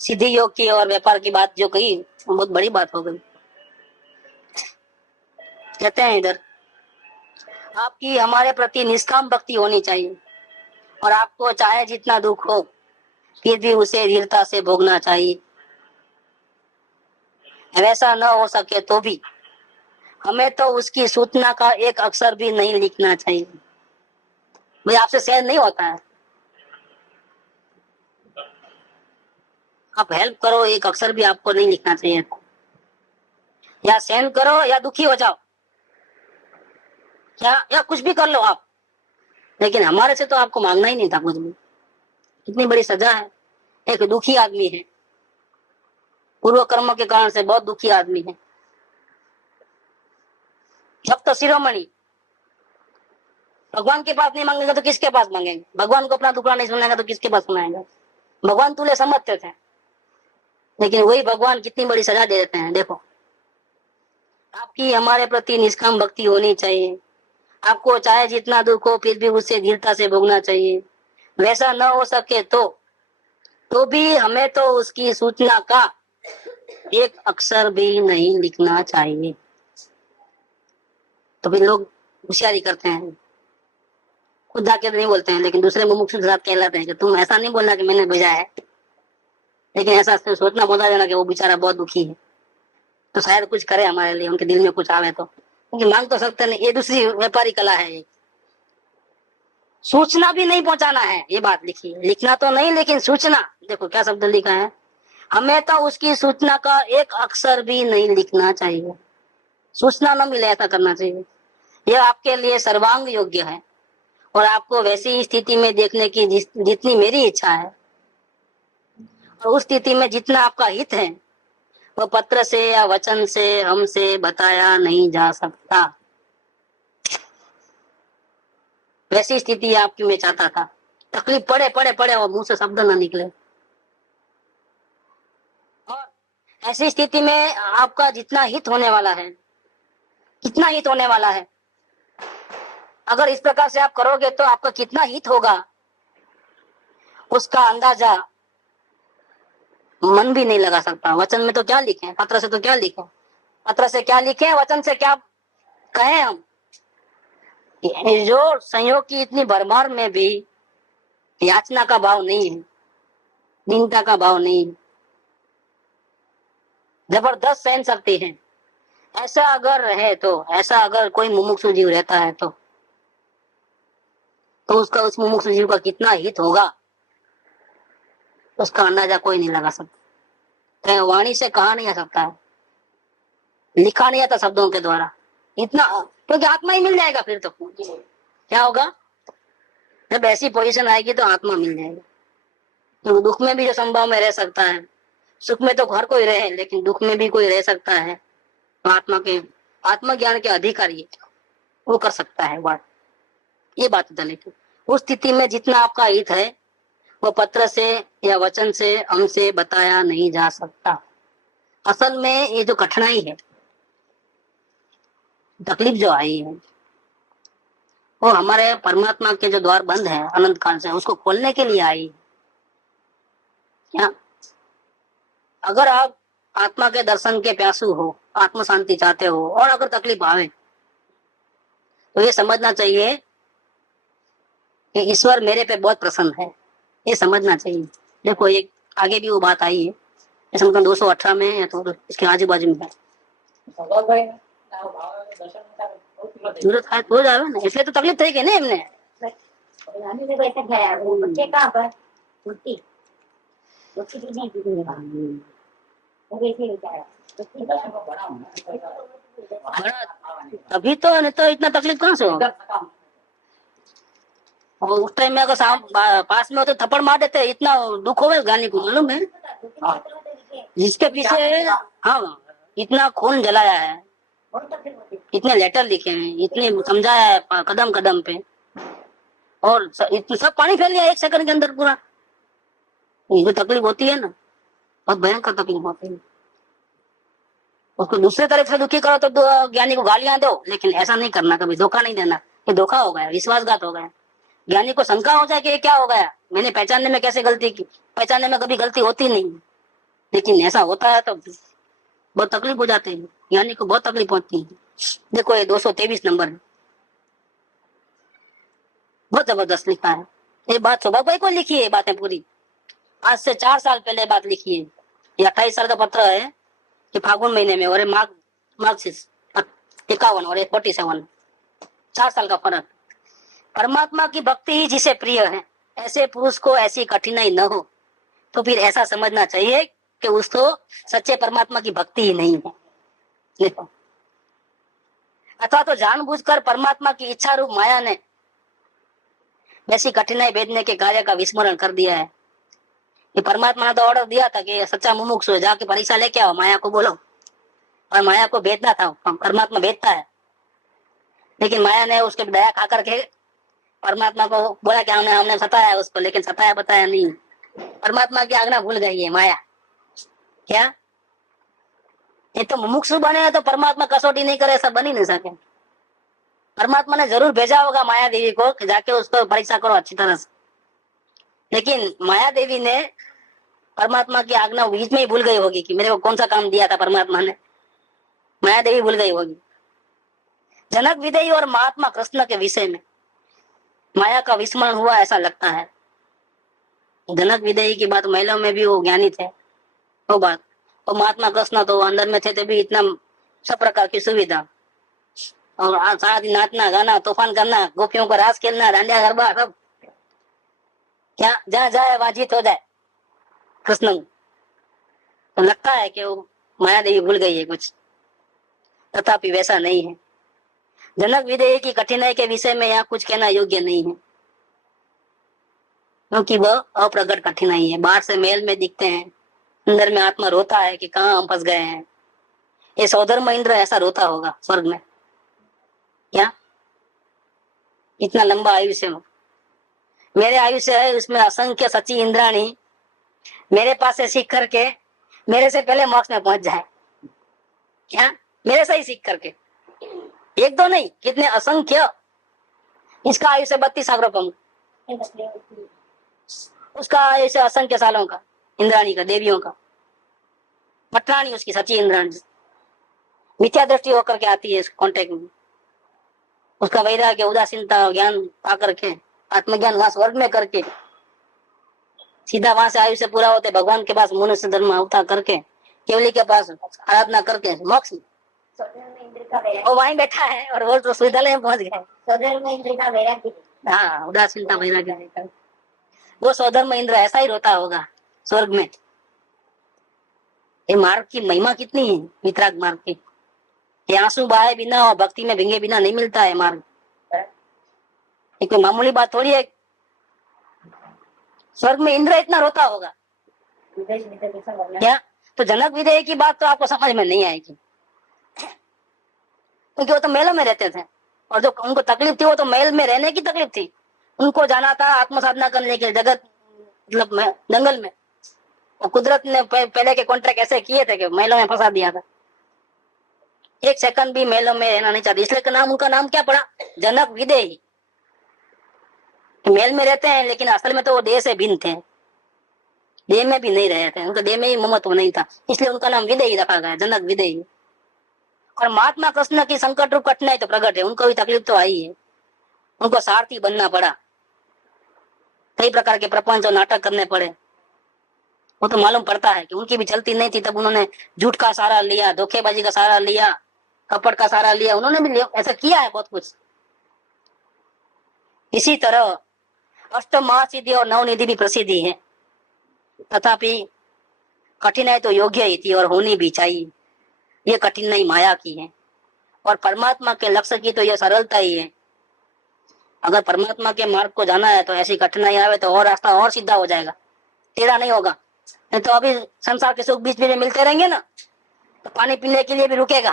सिद्धि योग की और व्यापार की बात जो कही, वो बहुत बड़ी बात हो गई। कहते हैं इधर, आपकी हमारे प्रति निष्काम भक्ति होनी चाहिए, और आपको चाहे जितना दुख हो फिर भी उसे धीरता से भोगना चाहिए। वैसा न हो सके तो भी हमें तो उसकी सूचना का एक अक्षर भी नहीं लिखना चाहिए। भाई आपसे सहन नहीं होता है, आप हेल्प करो, एक अक्षर भी आपको नहीं लिखना चाहिए। या सहन करो या दुखी हो जाओ, क्या या कुछ भी कर लो आप, लेकिन हमारे से तो आपको मांगना ही नहीं था कुछ भी। कितनी बड़ी सजा है। एक दुखी आदमी है, पूर्व कर्म के कारण से बहुत दुखी आदमी है, भक्त शिरोमणि, भगवान के पास नहीं मांगेगा तो किसके पास मांगेंगे? भगवान को अपना दुखड़ा नहीं सुनाएगा तो किसके पास सुनाएगा? भगवान तुले समझते थे, लेकिन वही भगवान कितनी बड़ी सजा दे देते हैं। देखो, आपकी हमारे प्रति निष्काम भक्ति होनी चाहिए, आपको चाहे जितना दुख हो फिर भी उससे धीरता से भोगना चाहिए। वैसा न हो सके तो भी हमें तो उसकी सूचना का एक अक्षर भी नहीं लिखना चाहिए। तो फिर लोग होशियारी करते हैं, खुद जाके तो नहीं बोलते हैं, लेकिन दूसरे मुमुक्षु के साथ कहलाते हैं कि तुम ऐसा नहीं बोलना कि मैंने भेजा है, लेकिन ऐसा सोचना बता देना कि वो बेचारा बहुत दुखी है, तो शायद कुछ करे हमारे लिए, उनके दिल में कुछ आवे तो। क्योंकि मांग तो सकते नहीं, ये दूसरी व्यापारी कला है। सूचना भी नहीं पहुंचाना है, ये बात लिखी है। लिखना तो नहीं, लेकिन सूचना, देखो क्या शब्द लिखा है, हमें तो उसकी सूचना का एक अक्षर भी नहीं लिखना चाहिए। सूचना न मिले ऐसा करना चाहिए। यह आपके लिए सर्वांग योग्य है, और आपको वैसी स्थिति में देखने की जितनी मेरी इच्छा है, और उस स्थिति में जितना आपका हित है, वह पत्र से या वचन से हमसे बताया नहीं जा सकता। वैसी स्थिति आपकी मैं चाहता था। तकलीफ पड़े पड़े पड़े और मुंह से शब्द न निकले। और ऐसी स्थिति में आपका जितना हित होने वाला है, कितना हित होने वाला है, अगर इस प्रकार से आप करोगे तो आपका कितना हित होगा उसका अंदाजा मन भी नहीं लगा सकता। वचन में तो क्या लिखे, पत्र से तो क्या लिखे, पत्र से क्या लिखे, वचन से क्या कहें हम। जो संयोग की इतनी भरमार में भी याचना का भाव नहीं है, दीनता का भाव नहीं है, जबरदस्त सहन शक्ति है। ऐसा अगर रहे तो, ऐसा अगर कोई मुमुक्षु जीव रहता है तो उसका, उस मुमुक्षु जीव का कितना हित होगा उसका अंदाजा कोई नहीं लगा सकता। तो वाणी से कहा नहीं आ सकता है, लिखा नहीं आता शब्दों के द्वारा इतना, क्योंकि आत्मा ही मिल जाएगा। फिर तो क्या होगा, जब ऐसी पोजीशन आएगी तो आत्मा मिल जाएगा। तो दुख में भी जो संभव में रह सकता है, सुख में तो हर कोई रहे, लेकिन दुख में भी कोई रह सकता है, तो आत्मज्ञान के अधिकारी वो कर सकता है बात। ये बात है। उस स्थिति में जितना आपका हित है वो पत्र से या वचन से हमसे बताया नहीं जा सकता। असल में ये जो कठिनाई है, तकलीफ जो आई है, वो हमारे परमात्मा के जो द्वार बंद है अनंत काल से, उसको खोलने के लिए आई। क्या अगर आप आत्मा के दर्शन के प्यासू हो, आत्म शांति चाहते हो, और अगर तकलीफ आवे तो ये समझना चाहिए कि ईश्वर मेरे पे बहुत प्रसन्न है, ये समझना चाहिए। देखो एक आगे भी वो बात आई है, ऐसा मतलब 218 में या तो इसके आजू बाजू में है। जरूरत है तो जावे ना, इसलिए तो तकलीफ થઈ ગઈ ને એમને। अभी तो नहीं तो इतना तकलीफ कहाँ से होगा। और उस टाइम में अगर पास में हो तो थप्पड़ मार देते, इतना दुख होगा गाने को मालूम है। जिसके पीछे हाँ इतना खून जलाया है, इतने लेटर लिखे हैं, इतने समझाया है कदम कदम पे, और सब पानी फैल गया 1 सेकंड के अंदर पूरा। ये जो तकलीफ होती है ना, बहुत भयंकर तकलीफ होती है। उसको दूसरे तरफ से दुखी करो तो ज्ञानी को गालियां दो, लेकिन ऐसा नहीं करना, कभी धोखा नहीं देना। ये धोखा हो गया, विश्वासघात हो गया। ज्ञानी को शंका हो जाए कि ये क्या हो गया, मैंने पहचानने में कैसे गलती की। पहचानने में कभी गलती होती नहीं, लेकिन ऐसा होता है तो बहुत तकलीफ हो जाती है, ज्ञानी को बहुत तकलीफ होती है। देखो ये 223 नंबर है, बहुत जबरदस्त लिखा है। ये बात शोभा भाई को लिखी है, बातें पूरी आज से 4 साल पहले बात लिखी है। ये 28 साल का पत्र है, ये फागुन महीने में, और मार्क्सिस 51 और 47, 4 साल का फर्क। परमात्मा की भक्ति ही जिसे प्रिय है, ऐसे पुरुष को ऐसी कठिनाई न हो तो फिर ऐसा समझना चाहिए कि उसको सच्चे परमात्मा की भक्ति ही नहीं है। देखो, अथवा तो जानबूझकर परमात्मा की इच्छा रूप माया ने वैसी कठिनाई भेजने के कार्य का विस्मरण कर दिया है। ये परमात्मा ने तो ऑर्डर दिया था कि सच्चा मुमुक्षु है, जाके परीक्षा लेके आओ, माया को बोलो, और माया को भेजना था, परमात्मा भेजता है। लेकिन माया ने उसके दया खा करके परमात्मा को बोला कि हमने सताया उसको, लेकिन सताया बताया नहीं। परमात्मा की आज्ञा भूल गई है माया। क्या ये तो मुमुक्षु बने तो परमात्मा कसौटी नहीं करे, ऐसा बन ही नहीं सके। परमात्मा ने जरूर भेजा होगा माया देवी को कि जाके उसको परीक्षा करो अच्छी तरह से, लेकिन माया देवी ने परमात्मा की आज्ञा बीच में ही भूल गई होगी कि मेरे को कौन सा काम दिया था परमात्मा ने, माया देवी भूल गई होगी। जनक विदेही और महात्मा कृष्ण के विषय में माया का विस्मरण हुआ ऐसा लगता है। जनक विदेही की बात, महिलाओं में भी वो ज्ञानी थे, वो बात, और महात्मा कृष्ण तो अंदर में थे तो भी इतना सब प्रकार की सुविधा, और सारा दिन नाचना गाना तूफान करना, गोपियों का रास खेलना, डांडिया गरबा सब, क्या जहाँ जाए वहां जीत हो जाए कृष्ण। तो लगता है कि वो माया देवी भूल गई है कुछ, तथापि वैसा नहीं है। जनक विदेही की कठिनाई के विषय में यहाँ कुछ कहना योग्य नहीं है, क्योंकि वह अप्रगट कठिनाई है। बाहर से मेल में दिखते हैं, अंदर में आत्मा रोता है कि कहाँ हम फंस गए हैं। ये सौधर्म इंद्र ऐसा रोता होगा स्वर्ग में, क्या इतना लंबा आयुष्य हो, मेरे आयुष्य है उसमें असंख्य सची इंद्राणी मेरे पास से सीख करके मेरे से पहले मोक्ष में पहुंच जाए। क्या मेरे से ही सीख करके, एक दो नहीं, कितने असंख्य। इसका आयुष्य 32 सागरों पंख, उसका आयुष्य असंख्य सालों का, इंद्राणी का, देवियों का, पटरानी उसकी सची इंद्राणी, मिथ्या दृष्टि होकर के आती है इस कॉन्टेक्ट में। उसका वैराग्य उदासीनता ज्ञान पा करके, आत्मज्ञान वहां स्वर्ग में करके सीधा वहां से आयुष्य पूरा होते भगवान के पास मनुष्य धर्म अवतार करके, केवली के पास आराधना करके मोक्ष में वो वहीं बैठा है, और वो तो विद्यालय में पहुंच गए। हाँ, उदासीनता वैराग्य, वो सौधर्म इंद्र ऐसा ही रोता होगा स्वर्ग में। ये मार्ग की महिमा कितनी है, वितराग मार्ग की। ये आंसू बहाए बिना और भक्ति में भिंगे बिना नहीं मिलता है मार्ग। ये कोई मामूली बात थोड़ी है। स्वर्ग में इंद्र इतना रोता होगा क्या? तो जनक विदेह की बात तो आपको समझ में नहीं आएगी, क्योंकि वो तो महलों में रहते थे, और जो उनको तकलीफ थी वो तो महल में रहने की तकलीफ थी। उनको जाना था आत्म साधना करने के जगत, मतलब जंगल में। और कुदरत ने पहले के कॉन्ट्रैक्ट ऐसे किए थे कि महलों में फंसा दिया था। 1 सेकंड भी महलों में रहना नहीं चाहती, इसलिए नाम उनका नाम क्या पड़ा, जनक विदेही। मेल में रहते हैं, लेकिन असल में तो वो देह से भिन्न थे, देह में भी नहीं रहे थे, उनका देह में ही ममत्व नहीं था, इसलिए उनका नाम विदेही रखा गया, जनक विदेही। और महात्मा कृष्ण की संकट रूप कठिनाई तो प्रकट है, उनको भी तकलीफ तो आई है, उनको सारथी बनना पड़ा, कई प्रकार के प्रपंच और नाटक करने पड़े। वो तो मालूम पड़ता है कि उनकी भी चलती नहीं थी, तब उन्होंने झूठ का सहारा लिया, धोखेबाजी का सहारा लिया, कपट का सहारा लिया, उन्होंने भी ऐसा किया है बहुत कुछ। इसी तरह अष्ट महासिद्धि और नवनिधि भी प्रसिद्धि है, तथापि कठिनाई तो योग्य ही थी और होनी भी चाहिए। ये कठिनाई माया की है और परमात्मा के लक्ष्य की तो यह सरलता ही है। अगर परमात्मा के मार्ग को जाना है तो ऐसी कठिनाई आवे तो और रास्ता और सीधा हो जाएगा, टेढ़ा नहीं होगा। नहीं तो अभी संसार के सुख बीच में मिलते रहेंगे ना, तो पानी पीने के लिए भी रुकेगा,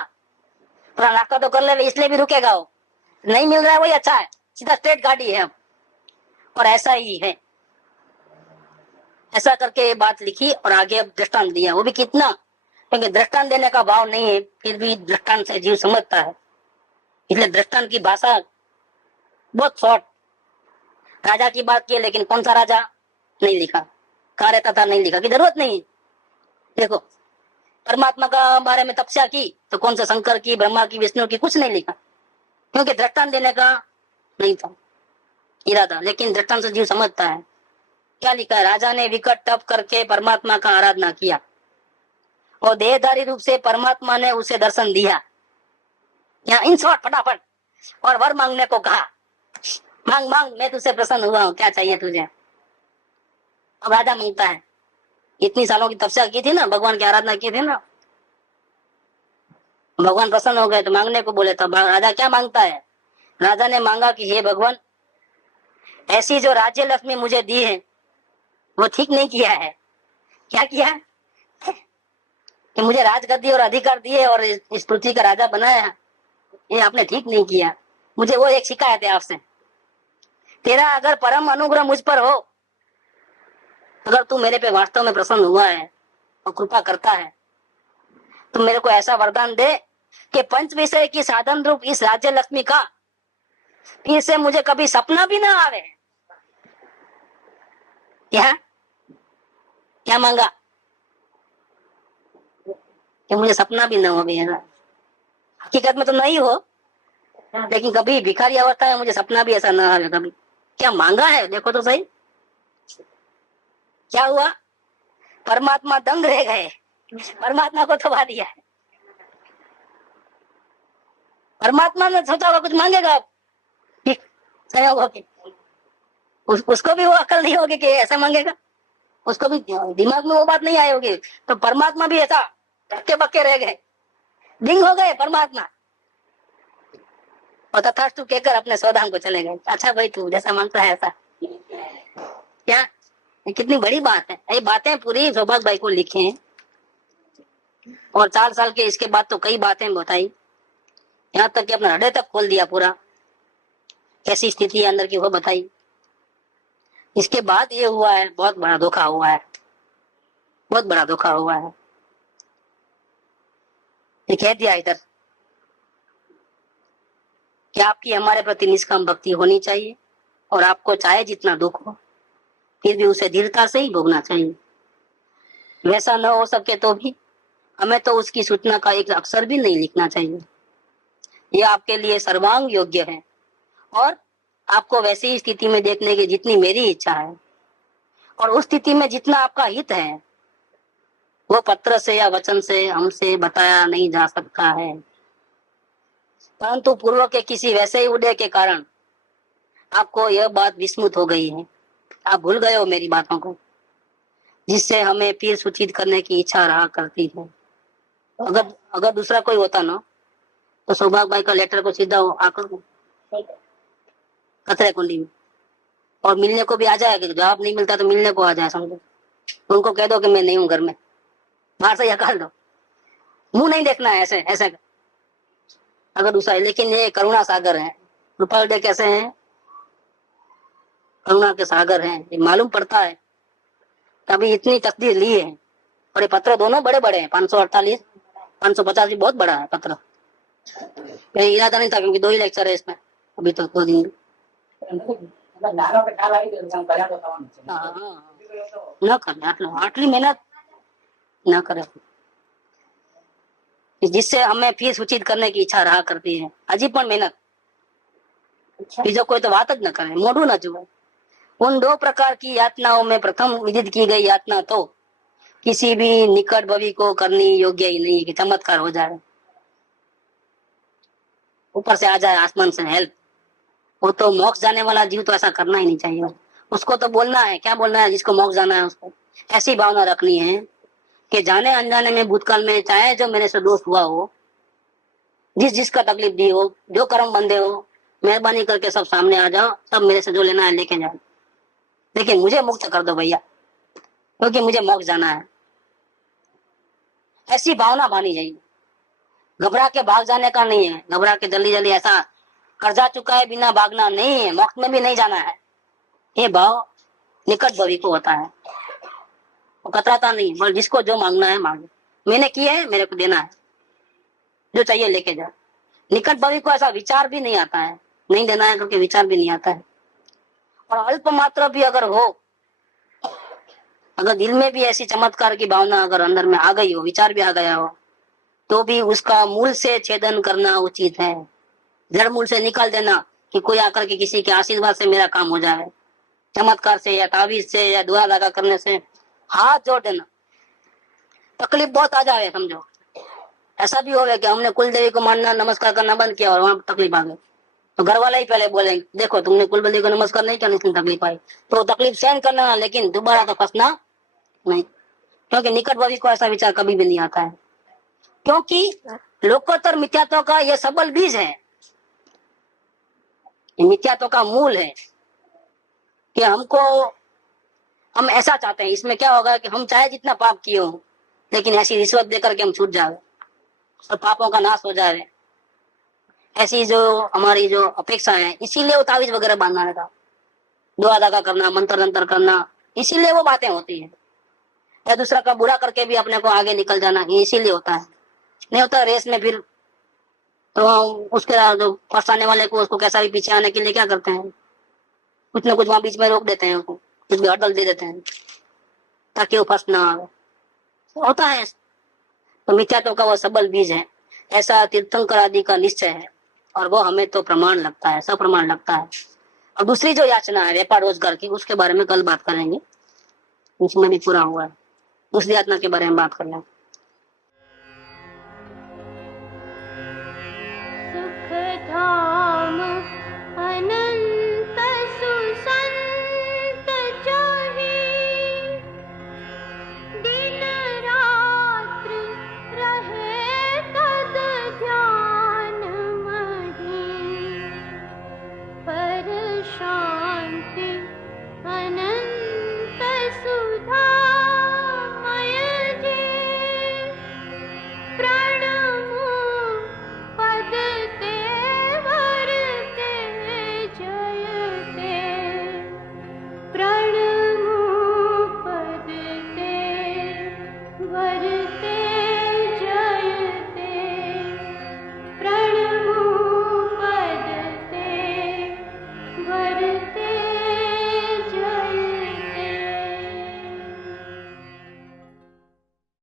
थोड़ा नाश्ता तो कर ले इसलिए भी रुकेगा, वो नहीं मिल रहा है वही अच्छा है, सीधा स्ट्रेट गाड़ी है। और ऐसा ही है, ऐसा करके ये बात लिखी और आगे अब दृष्टांत दिया, वो भी कितना, क्योंकि दृष्टांत देने का भाव नहीं है, फिर भी दृष्टांत से जीव समझता है, इसलिए दृष्टांत की भाषा बहुत शॉर्ट। राजा की बात की, लेकिन कौन सा राजा नहीं लिखा, कहाँ रहता था नहीं लिखा, की जरूरत नहीं है। देखो परमात्मा का बारे में तपस्या की तो कौन सा शंकर की, ब्रह्मा की, विष्णु की, कुछ नहीं लिखा, क्योंकि दृष्टांत देने का नहीं था इरादा। लेकिन दृष्टांत से जीव समझता है। क्या लिखा है, राजा ने विकट तप करके परमात्मा का आराधना किया और देहधारी रूप से परमात्मा ने उसे दर्शन दिया। यहाँ इन शॉर्ट फटाफट, और वर मांगने को कहा, मांग मांग मैं तुझसे प्रसन्न हुआ हूँ, क्या चाहिए तुझे। अब राजा मांगता है, इतनी सालों की तपस्या की थी ना, भगवान की आराधना की थी ना, भगवान प्रसन्न हो गए तो मांगने को बोले। तो राजा क्या मांगता है, राजा ने मांगा कि हे भगवान, ऐसी जो राज्य लक्ष्मी मुझे दी है वो ठीक नहीं किया है। क्या किया कि मुझे राजगद्दी और अधिकार दिए और इस पृथ्वी का राजा बनाया, ये आपने ठीक नहीं किया। मुझे वो एक शिकायत है आपसे, तेरा अगर परम अनुग्रह मुझ पर हो, अगर तू मेरे पे वास्तव में प्रसन्न हुआ है और कृपा करता है, तो मेरे को ऐसा वरदान दे कि पंच विषय की साधन रूप इस राज्य लक्ष्मी का फिर से मुझे कभी सपना भी ना आवे। क्या क्या मांगा कि मुझे सपना भी ना हो। हकीकत में तो नहीं हो, लेकिन कभी भिखारी अवस्था है, मुझे सपना भी ऐसा ना आवे कभी। क्या मांगा है देखो तो सही। क्या हुआ, परमात्मा दंग रह गए, परमात्मा को थमा दिया है। परमात्मा ने सोचा होगा कुछ मांगेगा, संयोग हो के उसको भी वो अकल नहीं होगी कि ऐसा मांगेगा, उसको भी दिमाग में वो बात नहीं आई होगी। तो परमात्मा भी ऐसा धक्के बक्के रह गए, डिंग हो गए परमात्मा, और तथास्तु कहकर अपने सौदान को चले गए। अच्छा भाई तू जैसा मांगता है ऐसा। क्या ये कितनी बड़ी बात है। ये बातें पूरी सौभाग्य भाई को लिखे हैं, और 4 साल के इसके बाद तो कई बातें बताई, यहाँ तक कि अपना हृदय तक खोल दिया पूरा, कैसी स्थिति अंदर की वो बताई। इसके बाद ये हुआ है, बहुत बड़ा धोखा हुआ है, बहुत बड़ा धोखा हुआ है। ये कह दिया इधर कि आपकी हमारे प्रति निष्काम भक्ति होनी चाहिए, और आपको चाहे जितना दुख हो फिर भी उसे धीरता से ही भोगना चाहिए। वैसा न हो सके तो भी हमें तो उसकी सूचना का एक अक्षर भी नहीं लिखना चाहिए। ये आपके लिए सर्वांग योग्य है, और आपको वैसी स्थिति में देखने की जितनी मेरी इच्छा है, और उस स्थिति में जितना आपका हित है, वो पत्र से या वचन से हमसे बताया नहीं जा सकता है। परंतु पूर्व के किसी वैसे ही उदय के कारण आपको यह बात विस्मृत हो गई है, आप भूल गए हो मेरी बातों को, जिससे हमें फिर सूचित करने की इच्छा रहा करती है। अगर दूसरा कोई होता ना, तो सौभाग्य भाई का लेटर को सीधा आकर कचरे कुंडी में, और मिलने को भी आ जाएगा। जवाब नहीं मिलता तो मिलने को आ जाए, समझो। उनको कह दो कि मैं नहीं हूं घर में, बाहर से हकाल दो, मुंह नहीं देखना है ऐसे ऐसे। अगर दूसरा, लेकिन ये करुणा सागर है, कृपा कैसे हैं, करुणा के सागर हैं, ये मालूम पड़ता है। तभी इतनी तस्दीर ली है, और ये पत्र दोनों बड़े बड़े हैं, 548 550 भी बहुत बड़ा है पत्र। इरादा नहीं था, क्योंकि 2 ही लेक्चर है इसमें, अभी तो 2 दिन ન કરે આટલી મહેનત न करे, जिससे हमें फिर सूचित करने की इच्छा रहा करती है। हजी पण मेहनत बीजो कोई तो बात ज न करे, मोढ़ू न जुए। उन दो प्रकार की यातनाओं में प्रथम विदित की गई यातना तो किसी भी निकट भवी को करनी योग्य ही नहीं कि चमत्कार हो जाए, ऊपर से आ जाए आसमान से हेल्प। वो तो मोक्ष जाने वाला जीव तो ऐसा करना ही नहीं चाहिए। उसको तो बोलना है, क्या बोलना है, जिसको मोक्ष जाना है उसको ऐसी भावना रखनी है कि जाने अनजाने में भूतकाल में चाहे जो मेरे से दोष हुआ हो, जिस जिसका तकलीफ दी हो, जो कर्म बंदे हो, मेहरबानी करके सब सामने आ जाओ, सब मेरे से जो लेना है लेके जाओ, लेकिन मुझे मुक्त कर दो भैया, क्योंकि मुझे मोक्ष जाना है। ऐसी भावना भानी चाहिए। घबरा के भाग जाने का नहीं है, घबरा के जल्दी जल्दी ऐसा कर्जा चुकाए बिना भागना नहीं है, मोक्ष में भी नहीं जाना है। ये भाव निकट भवी को होता है, वो कतराता नहीं, बस जिसको जो मांगना है मांगे, मैंने किए है मेरे को देना है, जो चाहिए लेके जाओ। निकट भवी को ऐसा विचार भी नहीं आता है, नहीं देना है करके विचार भी नहीं आता है। और अल्प मात्र भी अगर हो, अगर दिल में भी ऐसी चमत्कार की भावना अगर अंदर में आ गई हो, विचार भी आ गया हो, तो भी उसका मूल से छेदन करना उचित है। जड़ मूल से निकाल देना कि कोई आकर के किसी के आशीर्वाद से मेरा काम हो जाए, चमत्कार से या तावीज से या दुआ लगा करने से हाथ जोड़ देना। तकलीफ बहुत आ जाए, समझो ऐसा भी हो गया कि हमने कुल देवी को मानना नमस्कार करना बंद किया और वहां तकलीफ आ गई, तो घर वाले ही पहले बोले देखो तुमने कुल देवी को नमस्कार नहीं किया, इसलिए तकलीफ आई, तो तकलीफ सहन करना, लेकिन दोबारा तो फंसना नहीं, क्योंकि निकट भवी को ऐसा विचार कभी भी नहीं आता है। क्योंकि लोकोत्तर मिथ्यात्व का यह सबल बीज है, मिथ्यात्व का मूल है कि हम ऐसा चाहते हैं। इसमें क्या होगा कि हम चाहे जितना पाप किए हो, लेकिन ऐसी रिश्वत देकर के हम छूट जाए और पापों का नाश हो जाए, ऐसी जो हमारी जो अपेक्षा है, इसीलिए वो तावीज वगैरह बांधना रहता, दुआ दागा करना, मंत्र तंत्र करना, इसीलिए वो बातें होती है। या दूसरा का बुरा करके भी अपने को आगे निकल जाना, ये इसीलिए होता है। नहीं होता रेस में फिर तो उसके जो फंसाने वाले को उसको कैसा भी पीछे आने के लिए क्या करते हैं, कुछ ना कुछ वहां बीच में रोक देते हैं, उसको कुछ भी हड़बड़ दे देते हैं ताकि वो फंस ना आवे, होता है। तो मिथ्यात्व का वो सबल बीज है, ऐसा तीर्थंकर आदि का निश्चय है, और वो हमें तो प्रमाण लगता है, सब प्रमाण लगता है। और दूसरी जो याचना है व्यापार रोजगार की, उसके बारे में कल बात करेंगे, उसमें भी पूरा हुआ है, दूसरी याचना के बारे में बात कर लें।